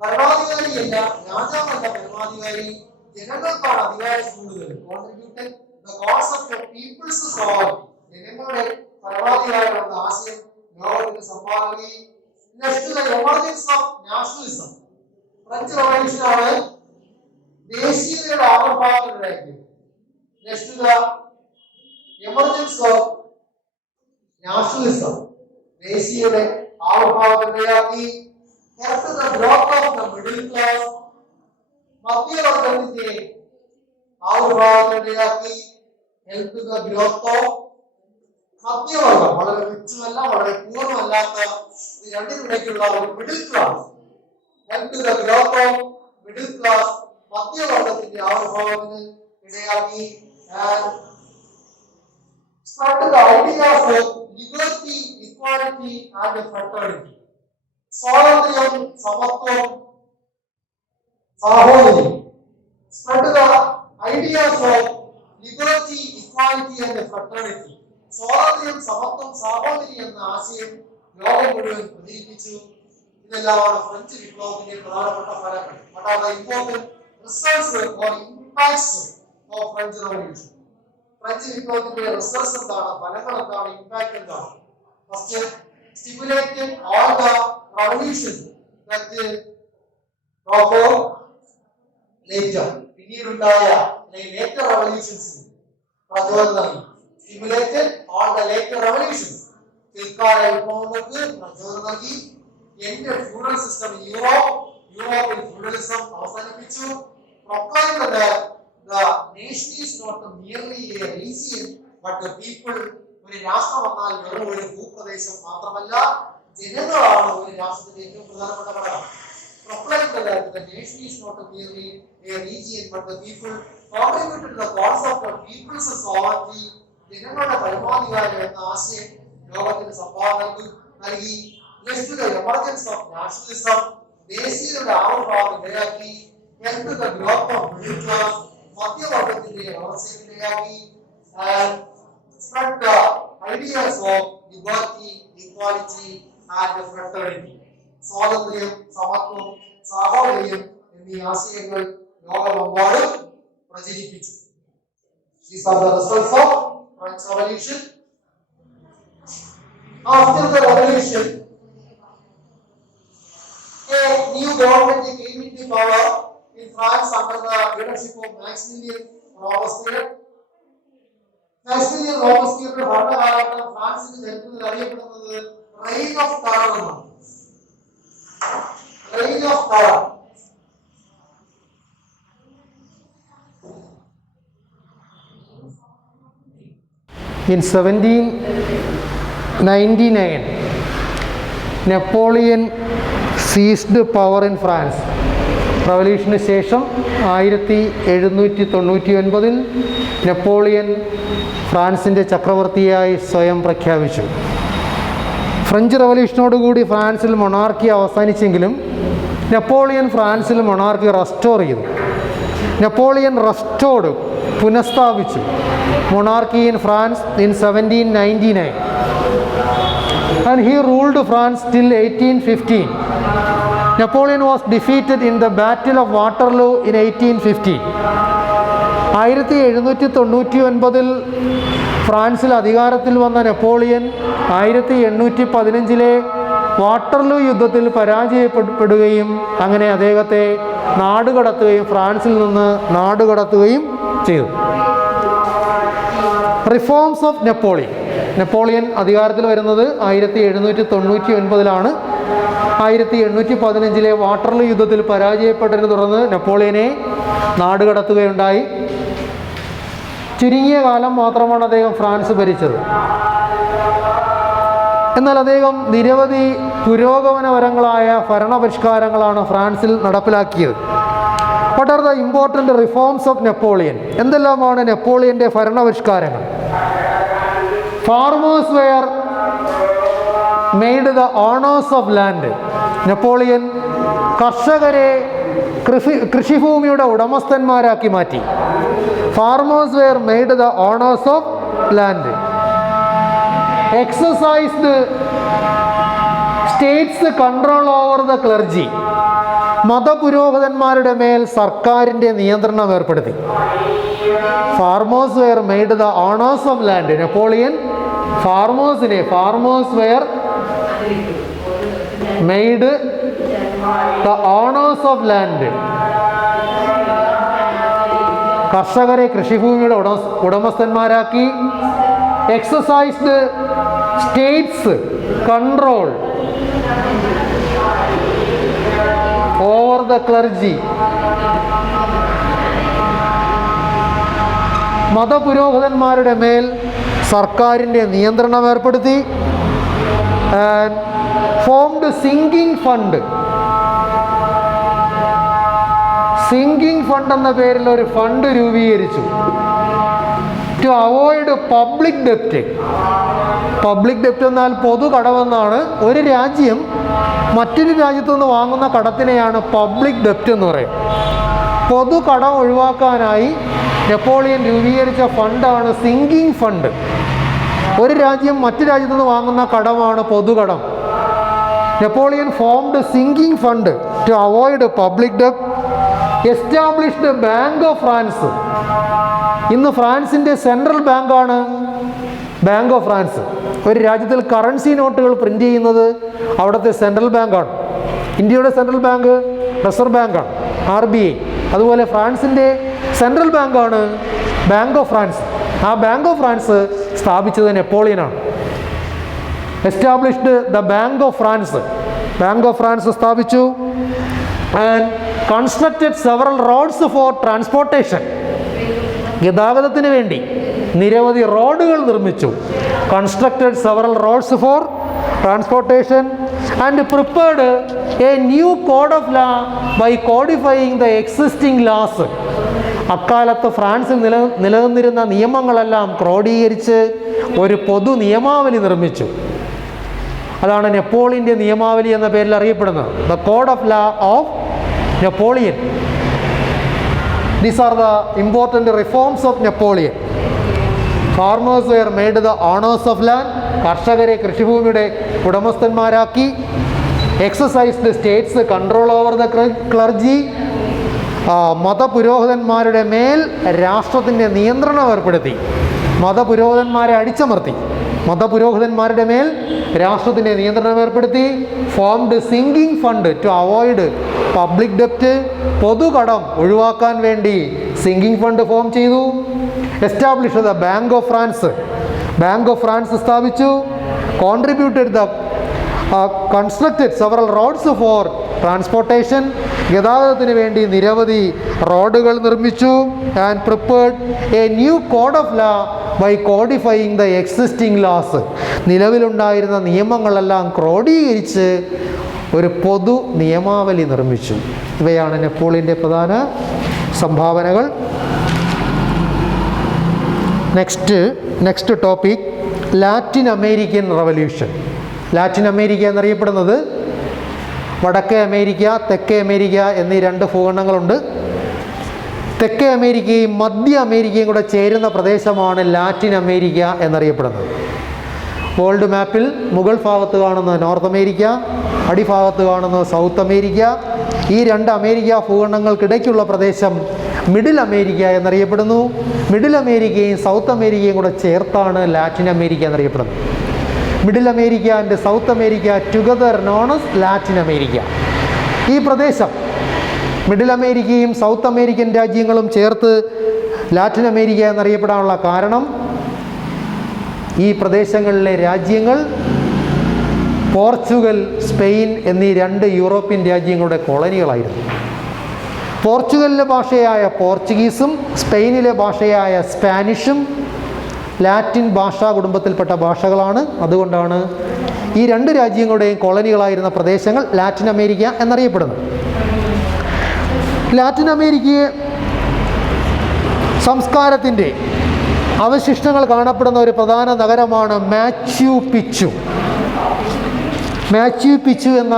പരമാധികാരിയല്ല, രാജാവല്ല പരമാധികാരി, ജനങ്ങൾക്കാണ് അധികാരം കൂടുതൽ. Contributed the concept of people's sovereignty. ജനങ്ങളുടെ പരമാധികാരം എന്ന ആശയം ലോകത്തിന് സംഭാവന നൽകി. Next the emergence of nationalism. French റവല്യൂഷനാണ് ദേശീയതയുടെ ആവിർഭാവത്തിനിടയാക്കിയത്. Next the emergence of nationalism. ദേശീയതയുടെ ആവിർഭാവത്തിനിടയാക്കി. Help the growth of the middle class. മധ്യവർഗത്തിന്റെ ആവിർഭാവത്തിനിടയാക്കി. ഹെൽപ്പ് ദ ഗ്രോത്ത് ഓഫ് മധ്യവർഗം, വളരെ റിച്ചുമല്ല വളരെ പൂർണ്ണമല്ലാത്ത രണ്ടിനിടയ്ക്കുള്ള ഒരു middle class. Help the growth of middle class. മധ്യവർഗത്തിന്റെ ആവിർഭാവത്തിന് ഇടയാക്കി. spread the ideas of liberty, equality and fraternity. സ്വാതന്ത്ര്യം, സമത്വം, സാഹോദര്യം. Spread the ideas of liberty, equality and fraternity. സ്വാതന്ത്ര്യം, സമത്വം, സാഹോദര്യം എന്ന ആശയം ലോകം മുഴുവൻ പ്രചരിപ്പിച്ചു. ഇതെല്ലാമാണ് ഫ്രഞ്ച് വിപ്ലവത്തിന്റെ പ്രധാനപ്പെട്ട ഫലങ്ങൾ. What are the important results or impacts of French Revolution? French വിപ്ലവത്തിന്റെ റിസൾട്ട്സ് എന്താണ്, ഫലങ്ങൾ എന്താണ്, ഇമ്പാക്ട് എന്താണ്? First, stimulated all the revolutions that occurred later. പിന്നീടുണ്ടായ later revolutions പ്രചോദനം നൽകി. Stimulated all the later revolutions. പിൽക്കാല വിപ്ലവങ്ങൾക്ക് പ്രചോദനം നൽകി. ended feudal system in Europe. യൂറോപ്പിൽ ഫ്യൂഡലിസം അവസാനിപ്പിച്ചു. Proclaimed that the nation is not merely a region, but the people. ഒരു രാഷ്ട്രം എന്നാൽ വെറും ഒരു ഭൂപ്രദേശം മാത്രമല്ല, ജനങ്ങളാണ് ഒരു രാഷ്ട്രത്തിന്റെ ഏറ്റവും പ്രധാനപ്പെട്ട ഘടകം. Proclaimed that the nation is not merely a region, but the people. Contributed to the concept of people's sovereignty. ജനങ്ങളുടെ പരമാധികാരം എന്ന ആശയം ലോകത്തിന് സംഭാവന നൽകി. Next, the emergence of nationalism. ദേശീയതയുടെ ആവിർഭാവം ഇടയാക്കി. Helped the growth of middle class. മധ്യവർഗത്തിന്റെ വളർച്ചയിടയാക്കി. Spread the ideas of liberty, equality and fraternity. സ്വാതന്ത്ര്യം, സമത്വം, സാഹോദര്യം എന്നീ ആശയങ്ങൾ ലോകമെമ്പാടും പ്രചരിപ്പിച്ചു. These are the results of French Revolution. After the revolution, a new government came into power in France under the leadership of Maximilien Robespierre. Maximilien Robespierre ഭരണകാലഘട്ടം ഫ്രാൻസിന്റെ ചരിത്രത്തിൽ അറിയപ്പെടുന്നത് റെയിൻ ഓഫ് ടെറർ എന്നാണ്. Reign of terror. In 1799, Napoleon seized power in France. റവല്യൂഷന് ശേഷം 1799 Napoleon ഫ്രാൻസിൻ്റെ ചക്രവർത്തിയായി സ്വയം പ്രഖ്യാപിച്ചു. French റവല്യൂഷനോടുകൂടി ഫ്രാൻസിൽ monarchy അവസാനിച്ചെങ്കിലും Napoleon ഫ്രാൻസിൽ മൊണാർക്കി റെസ്റ്റോർ ചെയ്തു. നെപ്പോളിയൻ റെസ്റ്റോർഡ് പുനഃസ്ഥാപിച്ചു monarchy in France in 1799, and he ruled France till 1815. Napoleon was defeated in the Battle of Waterloo in 1815. 1799 ഫ്രാൻസിൽ അധികാരത്തിൽ വന്ന നെപ്പോളിയൻ 1815 വാട്ടർലൂ യുദ്ധത്തിൽ പരാജയപ്പെടുകയും അങ്ങനെ അദ്ദേഹത്തെ നാടുകടത്തുകയും ഫ്രാൻസിൽ നിന്ന് നാടുകടത്തുകയും ചെയ്തു. Reforms of Napoleon. നെപ്പോളിയൻ അധികാരത്തിൽ വരുന്നത് 1799 1815 വാട്ടർലൂ യുദ്ധത്തിൽ പരാജയപ്പെട്ടതിനെ തുടർന്ന് നെപ്പോളിയനെ നാടുകടത്തുകയുണ്ടായി. ചുരുങ്ങിയ കാലം മാത്രമാണ് അദ്ദേഹം ഫ്രാൻസ് ഭരിച്ചത്. എന്നാൽ അദ്ദേഹം നിരവധി പുരോഗമനപരങ്ങളായ ഭരണപരിഷ്കാരങ്ങളാണ് ഫ്രാൻസിൽ നടപ്പിലാക്കിയത്. What are the important reforms of Napoleon? എന്തെല്ലാമാണ് നെപ്പോളിയൻ്റെ ഭരണപരിഷ്കാരങ്ങൾ? Farmers were made the owners of land. Napoleon കർഷകരെ കൃഷിഭൂമിയുടെ ഉടമസ്ഥന്മാരാക്കി മാറ്റി. Farmers were made the owners of land. Exercised state's control over the clergy. മതപുരോഹിതന്മാരുടെ മേൽ സർക്കാരിൻ്റെ നിയന്ത്രണം ഏർപ്പെടുത്തി. Farmers were made the owners of land. Napoleon farmers were made the owners of land. കർഷകരെ കൃഷിഭൂമിയുടെ ഉടമസ്ഥന്മാരാക്കി. Exercised state's control over the clergy. മതപുരോഹിതന്മാരുടെ മേൽ സർക്കാരിൻ്റെ നിയന്ത്രണം ഏർപ്പെടുത്തി. And formed sinking fund. Sinking fund എന്ന പേരിൽ ഒരു ഫണ്ട് രൂപീകരിച്ചു. ടു അവോയ്ഡ് പബ്ലിക് ഡെപ്റ്റ്. പബ്ലിക് ഡെപ്റ്റ് എന്നാൽ പൊതു കടമെന്നാണ്. ഒരു രാജ്യം മറ്റൊരു രാജ്യത്തു നിന്ന് വാങ്ങുന്ന കടത്തിനെയാണ് പബ്ലിക് ഡെപ്റ്റ് എന്ന് പറയും. പൊതു കടം ഒഴിവാക്കാനായി നെപ്പോളിയൻ രൂപീകരിച്ച ഫണ്ടാണ് സിങ്കിങ് ഫണ്ട്. ഒരു രാജ്യം മറ്റു രാജ്യത്തു നിന്ന് വാങ്ങുന്ന കടമാണ് പൊതുകടം. Napoleon formed sinking fund to avoid public ഡെപ്റ്റ്. Established bank of France. ഇന്ന് ഫ്രാൻസിൻ്റെ സെൻട്രൽ ബാങ്കാണ് ബാങ്ക് ഓഫ് ഫ്രാൻസ്. ഒരു രാജ്യത്തിൽ കറൻസി നോട്ടുകൾ പ്രിൻ്റ് ചെയ്യുന്നത് അവിടുത്തെ സെൻട്രൽ ബാങ്കാണ്. ഇന്ത്യയുടെ സെൻട്രൽ ബാങ്ക് റിസർവ് ബാങ്കാണ്, RBI. അതുപോലെ ഫ്രാൻസിൻ്റെ സെൻട്രൽ ബാങ്കാണ് ബാങ്ക് ഓഫ് ഫ്രാൻസ്. ആ ബാങ്ക് ഓഫ് ഫ്രാൻസ് സ്ഥാപിച്ചത് നെപ്പോളിയനാണ്. Established the bank of France. Bank of France സ്ഥാപിച്ചു. And constructed several roads for transportation. ഗതാഗതത്തിന് വേണ്ടി നിരവധി റോഡുകൾ നിർമ്മിച്ചു. Constructed several roads for transportation and prepared a new code of law by codifying the existing laws. അക്കാലത്ത് ഫ്രാൻസിൽ നിലനിന്നിരുന്ന നിയമങ്ങളെല്ലാം ക്രോഡീകരിച്ച് ഒരു പൊതു നിയമാവലി നിർമ്മിച്ചു. അതാണ് നെപ്പോളിയൻ്റെ നിയമാവലി എന്ന പേരിൽ അറിയപ്പെടുന്നത്. The code of law of Napoleon. These are the important reforms of Napoleon. Farmers were made the owners of land. കർഷകരെ കൃഷിഭൂമിയുടെ ഉടമസ്ഥന്മാരാക്കി. Exercised state's control over the clergy. മതപുരോഹിതന്മാരുടെ മേൽ രാഷ്ട്രത്തിൻ്റെ നിയന്ത്രണം ഏർപ്പെടുത്തി. മതപുരോഹിതന്മാരെ അടിച്ചമർത്തി. മതപുരോഹിതന്മാരുടെ മേൽ രാഷ്ട്രത്തിൻ്റെ നിയന്ത്രണം ഏർപ്പെടുത്തി. Formed sinking fund to avoid public ഡെപ്റ്റ്. പൊതുകടം ഒഴിവാക്കാൻ വേണ്ടി സിങ്കിങ് ഫണ്ട് ഫോം ചെയ്തു. Establish the bank of France. Bank of France സ്ഥാപിച്ചു. Contributed the constructed several roads for transportation. ഗതാഗതത്തിന് വേണ്ടി നിരവധി റോഡുകൾ നിർമ്മിച്ചു. And prepared a new code of law by codifying the existing laws, നിലവിലുണ്ടായിരുന്ന നിയമങ്ങളെല്ലാം ക്രോഡീകരിച്ച് ഒരു പൊതു നിയമാവലി നിർമ്മിച്ചു. ഇവയാണ് നെപ്പോളിയൻ്റെ പ്രധാന സംഭാവനകൾ. Next topic, Latin American revolution. Latin America എന്നറിയപ്പെടുന്നത് വടക്കേ അമേരിക്ക, തെക്കേ അമേരിക്ക എന്നീ രണ്ട് ഭൂഖണ്ഡങ്ങളുണ്ട്. തെക്കേ അമേരിക്കയും മധ്യ അമേരിക്കയും കൂടെ ചേരുന്ന പ്രദേശമാണ് ലാറ്റിൻ അമേരിക്ക എന്നറിയപ്പെടുന്നത്. വേൾഡ് മാപ്പിൽ മുകൾ ഭാഗത്ത് കാണുന്ന നോർത്ത് അമേരിക്ക, അടിഭാഗത്ത് കാണുന്ന സൗത്ത് അമേരിക്ക. ഈ രണ്ട് അമേരിക്ക ഭൂഖണ്ഡങ്ങൾക്കിടയ്ക്കുള്ള പ്രദേശം മിഡിൽ അമേരിക്ക എന്നറിയപ്പെടുന്നു. മിഡിൽ അമേരിക്കയും സൗത്ത് അമേരിക്കയും കൂടെ ചേർത്താണ് ലാറ്റിൻ അമേരിക്ക എന്നറിയപ്പെടുന്നത്. Middle America and south America together known as Latin America. ഈ പ്രദേശം മിഡിൽ അമേരിക്കയും സൗത്ത് അമേരിക്കൻ രാജ്യങ്ങളും ചേർത്ത് ലാറ്റിൻ അമേരിക്ക എന്നറിയപ്പെടാനുള്ള കാരണം ഈ പ്രദേശങ്ങളിലെ രാജ്യങ്ങൾ പോർച്ചുഗൽ, സ്പെയിൻ എന്നീ രണ്ട് യൂറോപ്യൻ രാജ്യങ്ങളുടെ കോളനികളായിരുന്നു. പോർച്ചുഗലിലെ ഭാഷയായ പോർച്ചുഗീസും സ്പെയിനിലെ ഭാഷയായ സ്പാനിഷും ലാറ്റിൻ ഭാഷാ കുടുംബത്തിൽപ്പെട്ട ഭാഷകളാണ്. അതുകൊണ്ടാണ് ഈ രണ്ട് രാജ്യങ്ങളുടെയും കോളനികളായിരുന്ന പ്രദേശങ്ങൾ ലാറ്റിൻ അമേരിക്ക എന്നറിയപ്പെടുന്നത്. ലാറ്റിൻ അമേരിക്കയെ സംസ്കാരത്തിൻ്റെ അവശിഷ്ടങ്ങൾ കാണപ്പെടുന്ന ഒരു പ്രധാന നഗരമാണ് മാച്ചു പിച്ചു. മാച്ചു പിച്ചു എന്ന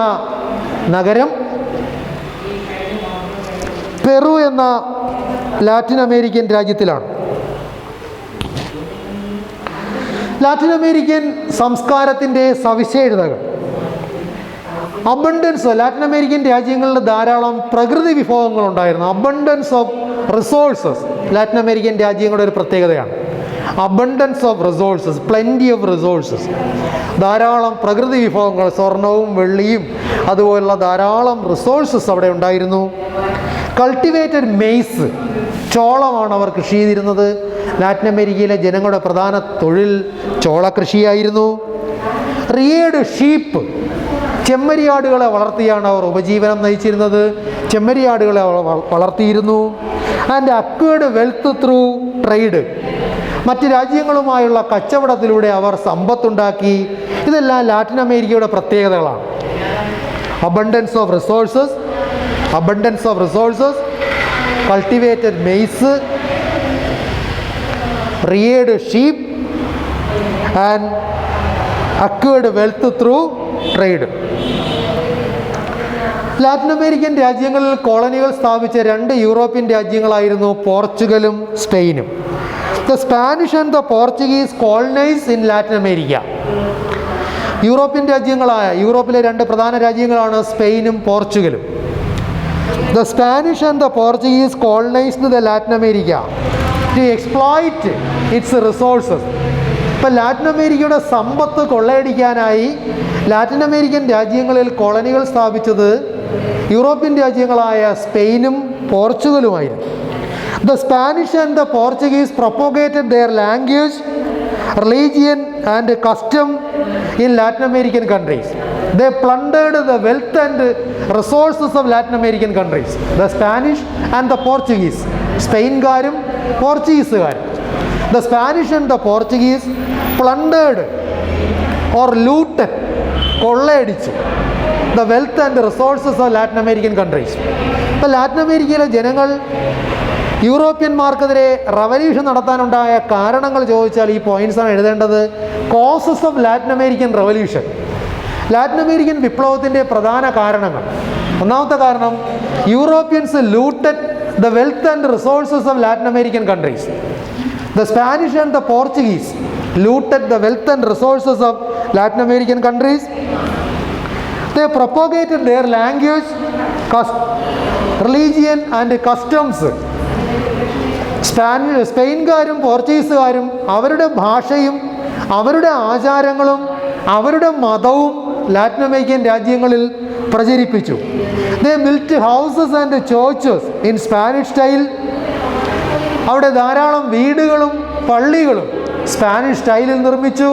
നഗരം പെറു എന്ന ലാറ്റിൻ അമേരിക്കൻ രാജ്യത്തിലാണ്. ലാറ്റിൻ അമേരിക്കൻ സംസ്കാരത്തിൻ്റെ സവിശേഷതകൾ, ലാറ്റിൻ അമേരിക്കൻ രാജ്യങ്ങളിൽ ധാരാളം പ്രകൃതി വിഭവങ്ങളുണ്ടായിരുന്നു. Abundance of resources Latin American രാജ്യങ്ങളുടെ ഒരു പ്രത്യേകതയാണ്. Abundance of resources, plenty of resources, ധാരാളം പ്രകൃതി വിഭവങ്ങൾ, സ്വർണവും വെള്ളിയും അതുപോലുള്ള ധാരാളം റിസോഴ്സസ് അവിടെ ഉണ്ടായിരുന്നു. കൾട്ടിവേറ്റഡ് മെയ്സ്, ചോളമാണ് അവർ കൃഷി ചെയ്തിരുന്നത്. ലാറ്റിൻ അമേരിക്കയിലെ ജനങ്ങളുടെ പ്രധാന തൊഴിൽ ചോളകൃഷിയായിരുന്നു. റിയേഡ് ഷീപ്പ്, ചെമ്മരിയാടുകളെ വളർത്തിയാണ് അവർ ഉപജീവനം നയിച്ചിരുന്നത്. ചെമ്മരിയാടുകളെ വളർത്തിയിരുന്നു. And acquired wealth through trade, മറ്റ് രാജ്യങ്ങളുമായുള്ള കച്ചവടത്തിലൂടെ അവർ സമ്പത്തുണ്ടാക്കി. ഇതെല്ലാം ലാറ്റിൻ അമേരിക്കയുടെ പ്രത്യേകതകളാണ്. Abundance of resources, cultivated maize, reared sheep and acquired wealth through trade. Latin American രാജ്യങ്ങളിൽ കോളനികൾ സ്ഥാപിച്ച രണ്ട് യൂറോപ്യൻ രാജ്യങ്ങളായിരുന്നു പോർച്ചുഗലും സ്പെയിനും. The Spanish and the Portuguese colonise in Latin America. യൂറോപ്പിലെ രണ്ട് പ്രധാന രാജ്യങ്ങളാണ് സ്പെയിനും പോർച്ചുഗലും. The Spanish and the Portuguese colonised the Latin America to exploit it's resources. ഇപ്പം ലാറ്റിൻ അമേരിക്കയുടെ സമ്പത്ത് കൊള്ളയടിക്കാനായി ലാറ്റിൻ അമേരിക്കൻ രാജ്യങ്ങളിൽ കോളനികൾ സ്ഥാപിച്ചത് European രാജ്യങ്ങളായ സ്പെയിനും പോർച്ചുഗലുമായിരുന്നു. The Spanish and the Portuguese propagated their language, religion and custom in Latin American countries. They plundered the wealth and resources of Latin American countries. The Spanish and the Portuguese, സ്പെയിൻകാരും പോർച്ചുഗീസുകാരും. The Spanish and the Portuguese plundered or looted, കൊള്ളയടിച്ചു the wealth and resources of Latin American countries. ഇപ്പോൾ Latin അമേരിക്കയിലെ ജനങ്ങൾ യൂറോപ്യന്മാർക്കെതിരെ revolution നടത്താനുണ്ടായ കാരണങ്ങൾ ചോദിച്ചാൽ ഈ പോയിന്റ്സാണ് എഴുതേണ്ടത്. Causes of Latin American revolution, Latin American വിപ്ലവത്തിൻ്റെ പ്രധാന കാരണങ്ങൾ. ഒന്നാമത്തെ കാരണം, Europeans looted the wealth and resources of Latin American countries. The Spanish and the Portuguese looted the wealth and resources of Latin American countries. They propagated their language, religion and customs. സ്പെയിൻകാരും പോർച്ചുഗീസുകാരും അവരുടെ ഭാഷയും അവരുടെ ആചാരങ്ങളും അവരുടെ മതവും Latin American രാജ്യങ്ങളിൽ പ്രചരിപ്പിച്ചു. They built houses and churches in Spanish style. അവിടെ ധാരാളം വീടുകളും പള്ളികളും സ്പാനിഷ് സ്റ്റൈലിൽ നിർമ്മിച്ചു.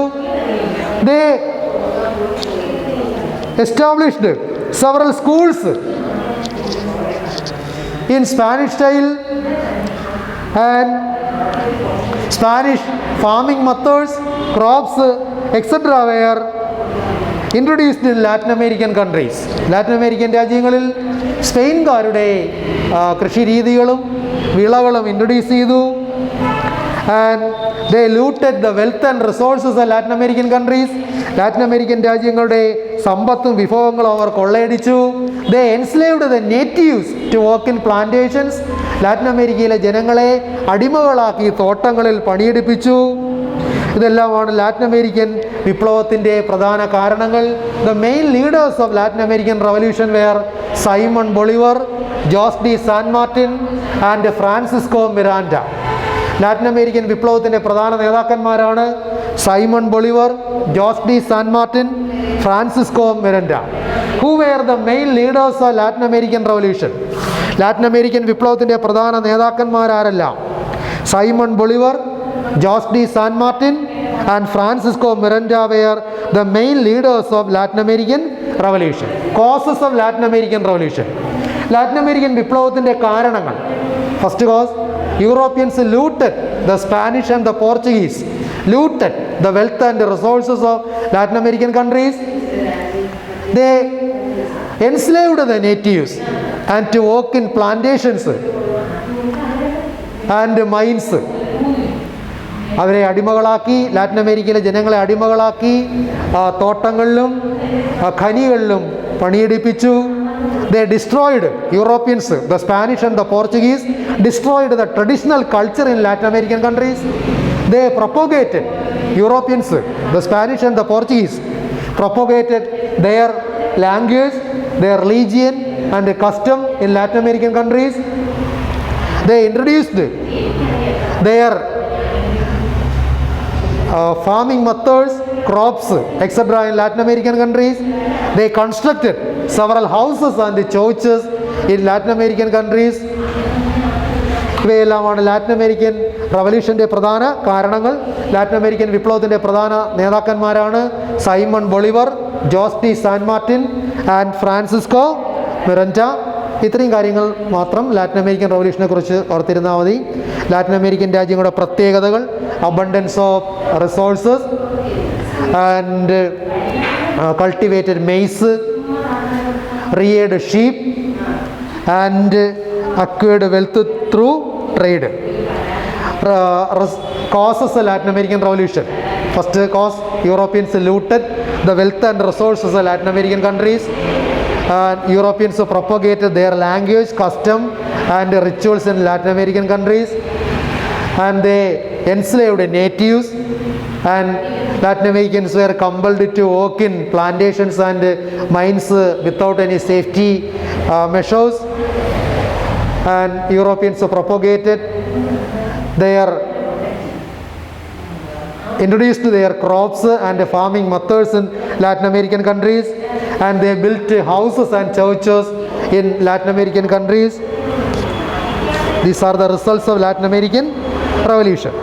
They established several schools in Spanish style and Spanish farming methods, crops, etc. were introduced in Latin American countries. Latin American രാജ്യങ്ങളിൽ സ്പെയിൻകാരുടെ കൃഷി രീതികളും വിളകളും ഇൻട്രൊഡ്യൂസ് ചെയ്തു. And they looted the wealth and resources of Latin American countries. Latin American രാജ്യങ്ങളുടെ സമ്പത്തും വിഭവങ്ങളും അവർ കൊള്ളയടിച്ചു. They enslaved the natives to work in plantations. Latin അമേരിക്കയിലെ ജനങ്ങളെ അടിമകളാക്കി തോട്ടങ്ങളിൽ പണിയെടുപ്പിച്ചു. ഇതെല്ലാമാണ് ലാറ്റിൻ അമേരിക്കൻ വിപ്ലവത്തിൻ്റെ പ്രധാന കാരണങ്ങൾ. The main leaders of Latin American revolution were Simon Bolivar, Jose de San Martin and Francisco Miranda. Latin American വിപ്ലവത്തിൻ്റെ പ്രധാന നേതാക്കന്മാരാണ് Simon Bolivar, Jose de San Martin, Francisco Miranda. Who were the main leaders of Latin American revolution? Latin American വിപ്ലവത്തിൻ്റെ പ്രധാന നേതാക്കന്മാരാരെല്ലാം? Simon Bolivar, Jose de San Martin and Francisco Miranda were the main leaders of Latin American revolution. Causes of Latin American revolution. Latin American വിപ്ലവത്തിൻ്റെ കാരണങ്ങൾ. First cause, Europeans looted the Spanish and the Portuguese, looted the wealth and the resources of Latin American countries. They enslaved the natives and to work in plantations and mines. അവരെ അടിമകളാക്കി, Latin അമേരിക്കയിലെ ജനങ്ങളെ അടിമകളാക്കി തോട്ടങ്ങളിലും ഖനികളിലും പണിയെടുപ്പിച്ചു. They destroyed, Europeans, the Spanish and the Portuguese destroyed the traditional culture in Latin American countries. They propagated, Europeans, the Spanish and the Portuguese propagated their language, their religion and custom in Latin American countries. They introduced their farming methods, crops, etc. in Latin American countries. They constructed several houses and churches in Latin American countries. ഇവയെല്ലാമാണ് Latin American റവല്യൂഷൻ്റെ പ്രധാന കാരണങ്ങൾ. Latin American വിപ്ലവത്തിൻ്റെ പ്രധാന നേതാക്കന്മാരാണ് Simon Bolivar, Jose de San Martin and Francisco Miranda. ഇത്രയും കാര്യങ്ങൾ മാത്രം ലാറ്റിൻ അമേരിക്കൻ റവല്യൂഷനെ കുറിച്ച് ഓർത്തിരുന്നാൽ മതി. ലാറ്റിൻ അമേരിക്കൻ രാജ്യങ്ങളുടെ പ്രത്യേകതകൾ: abundance of resources and cultivated maize, reared sheep and acquired wealth through trade. Causes of Latin American revolution. First cause, Europeans looted the wealth and resources of Latin American countries. Europeans propagated their language, custom and rituals in Latin American countries, and they enslaved natives, and Latin Americans were compelled to work in plantations and mines without any safety measures. And Europeans propagated introduced their crops and farming methods in Latin American countries, and they built houses and churches in Latin American countries. These are the results of Latin American revolution.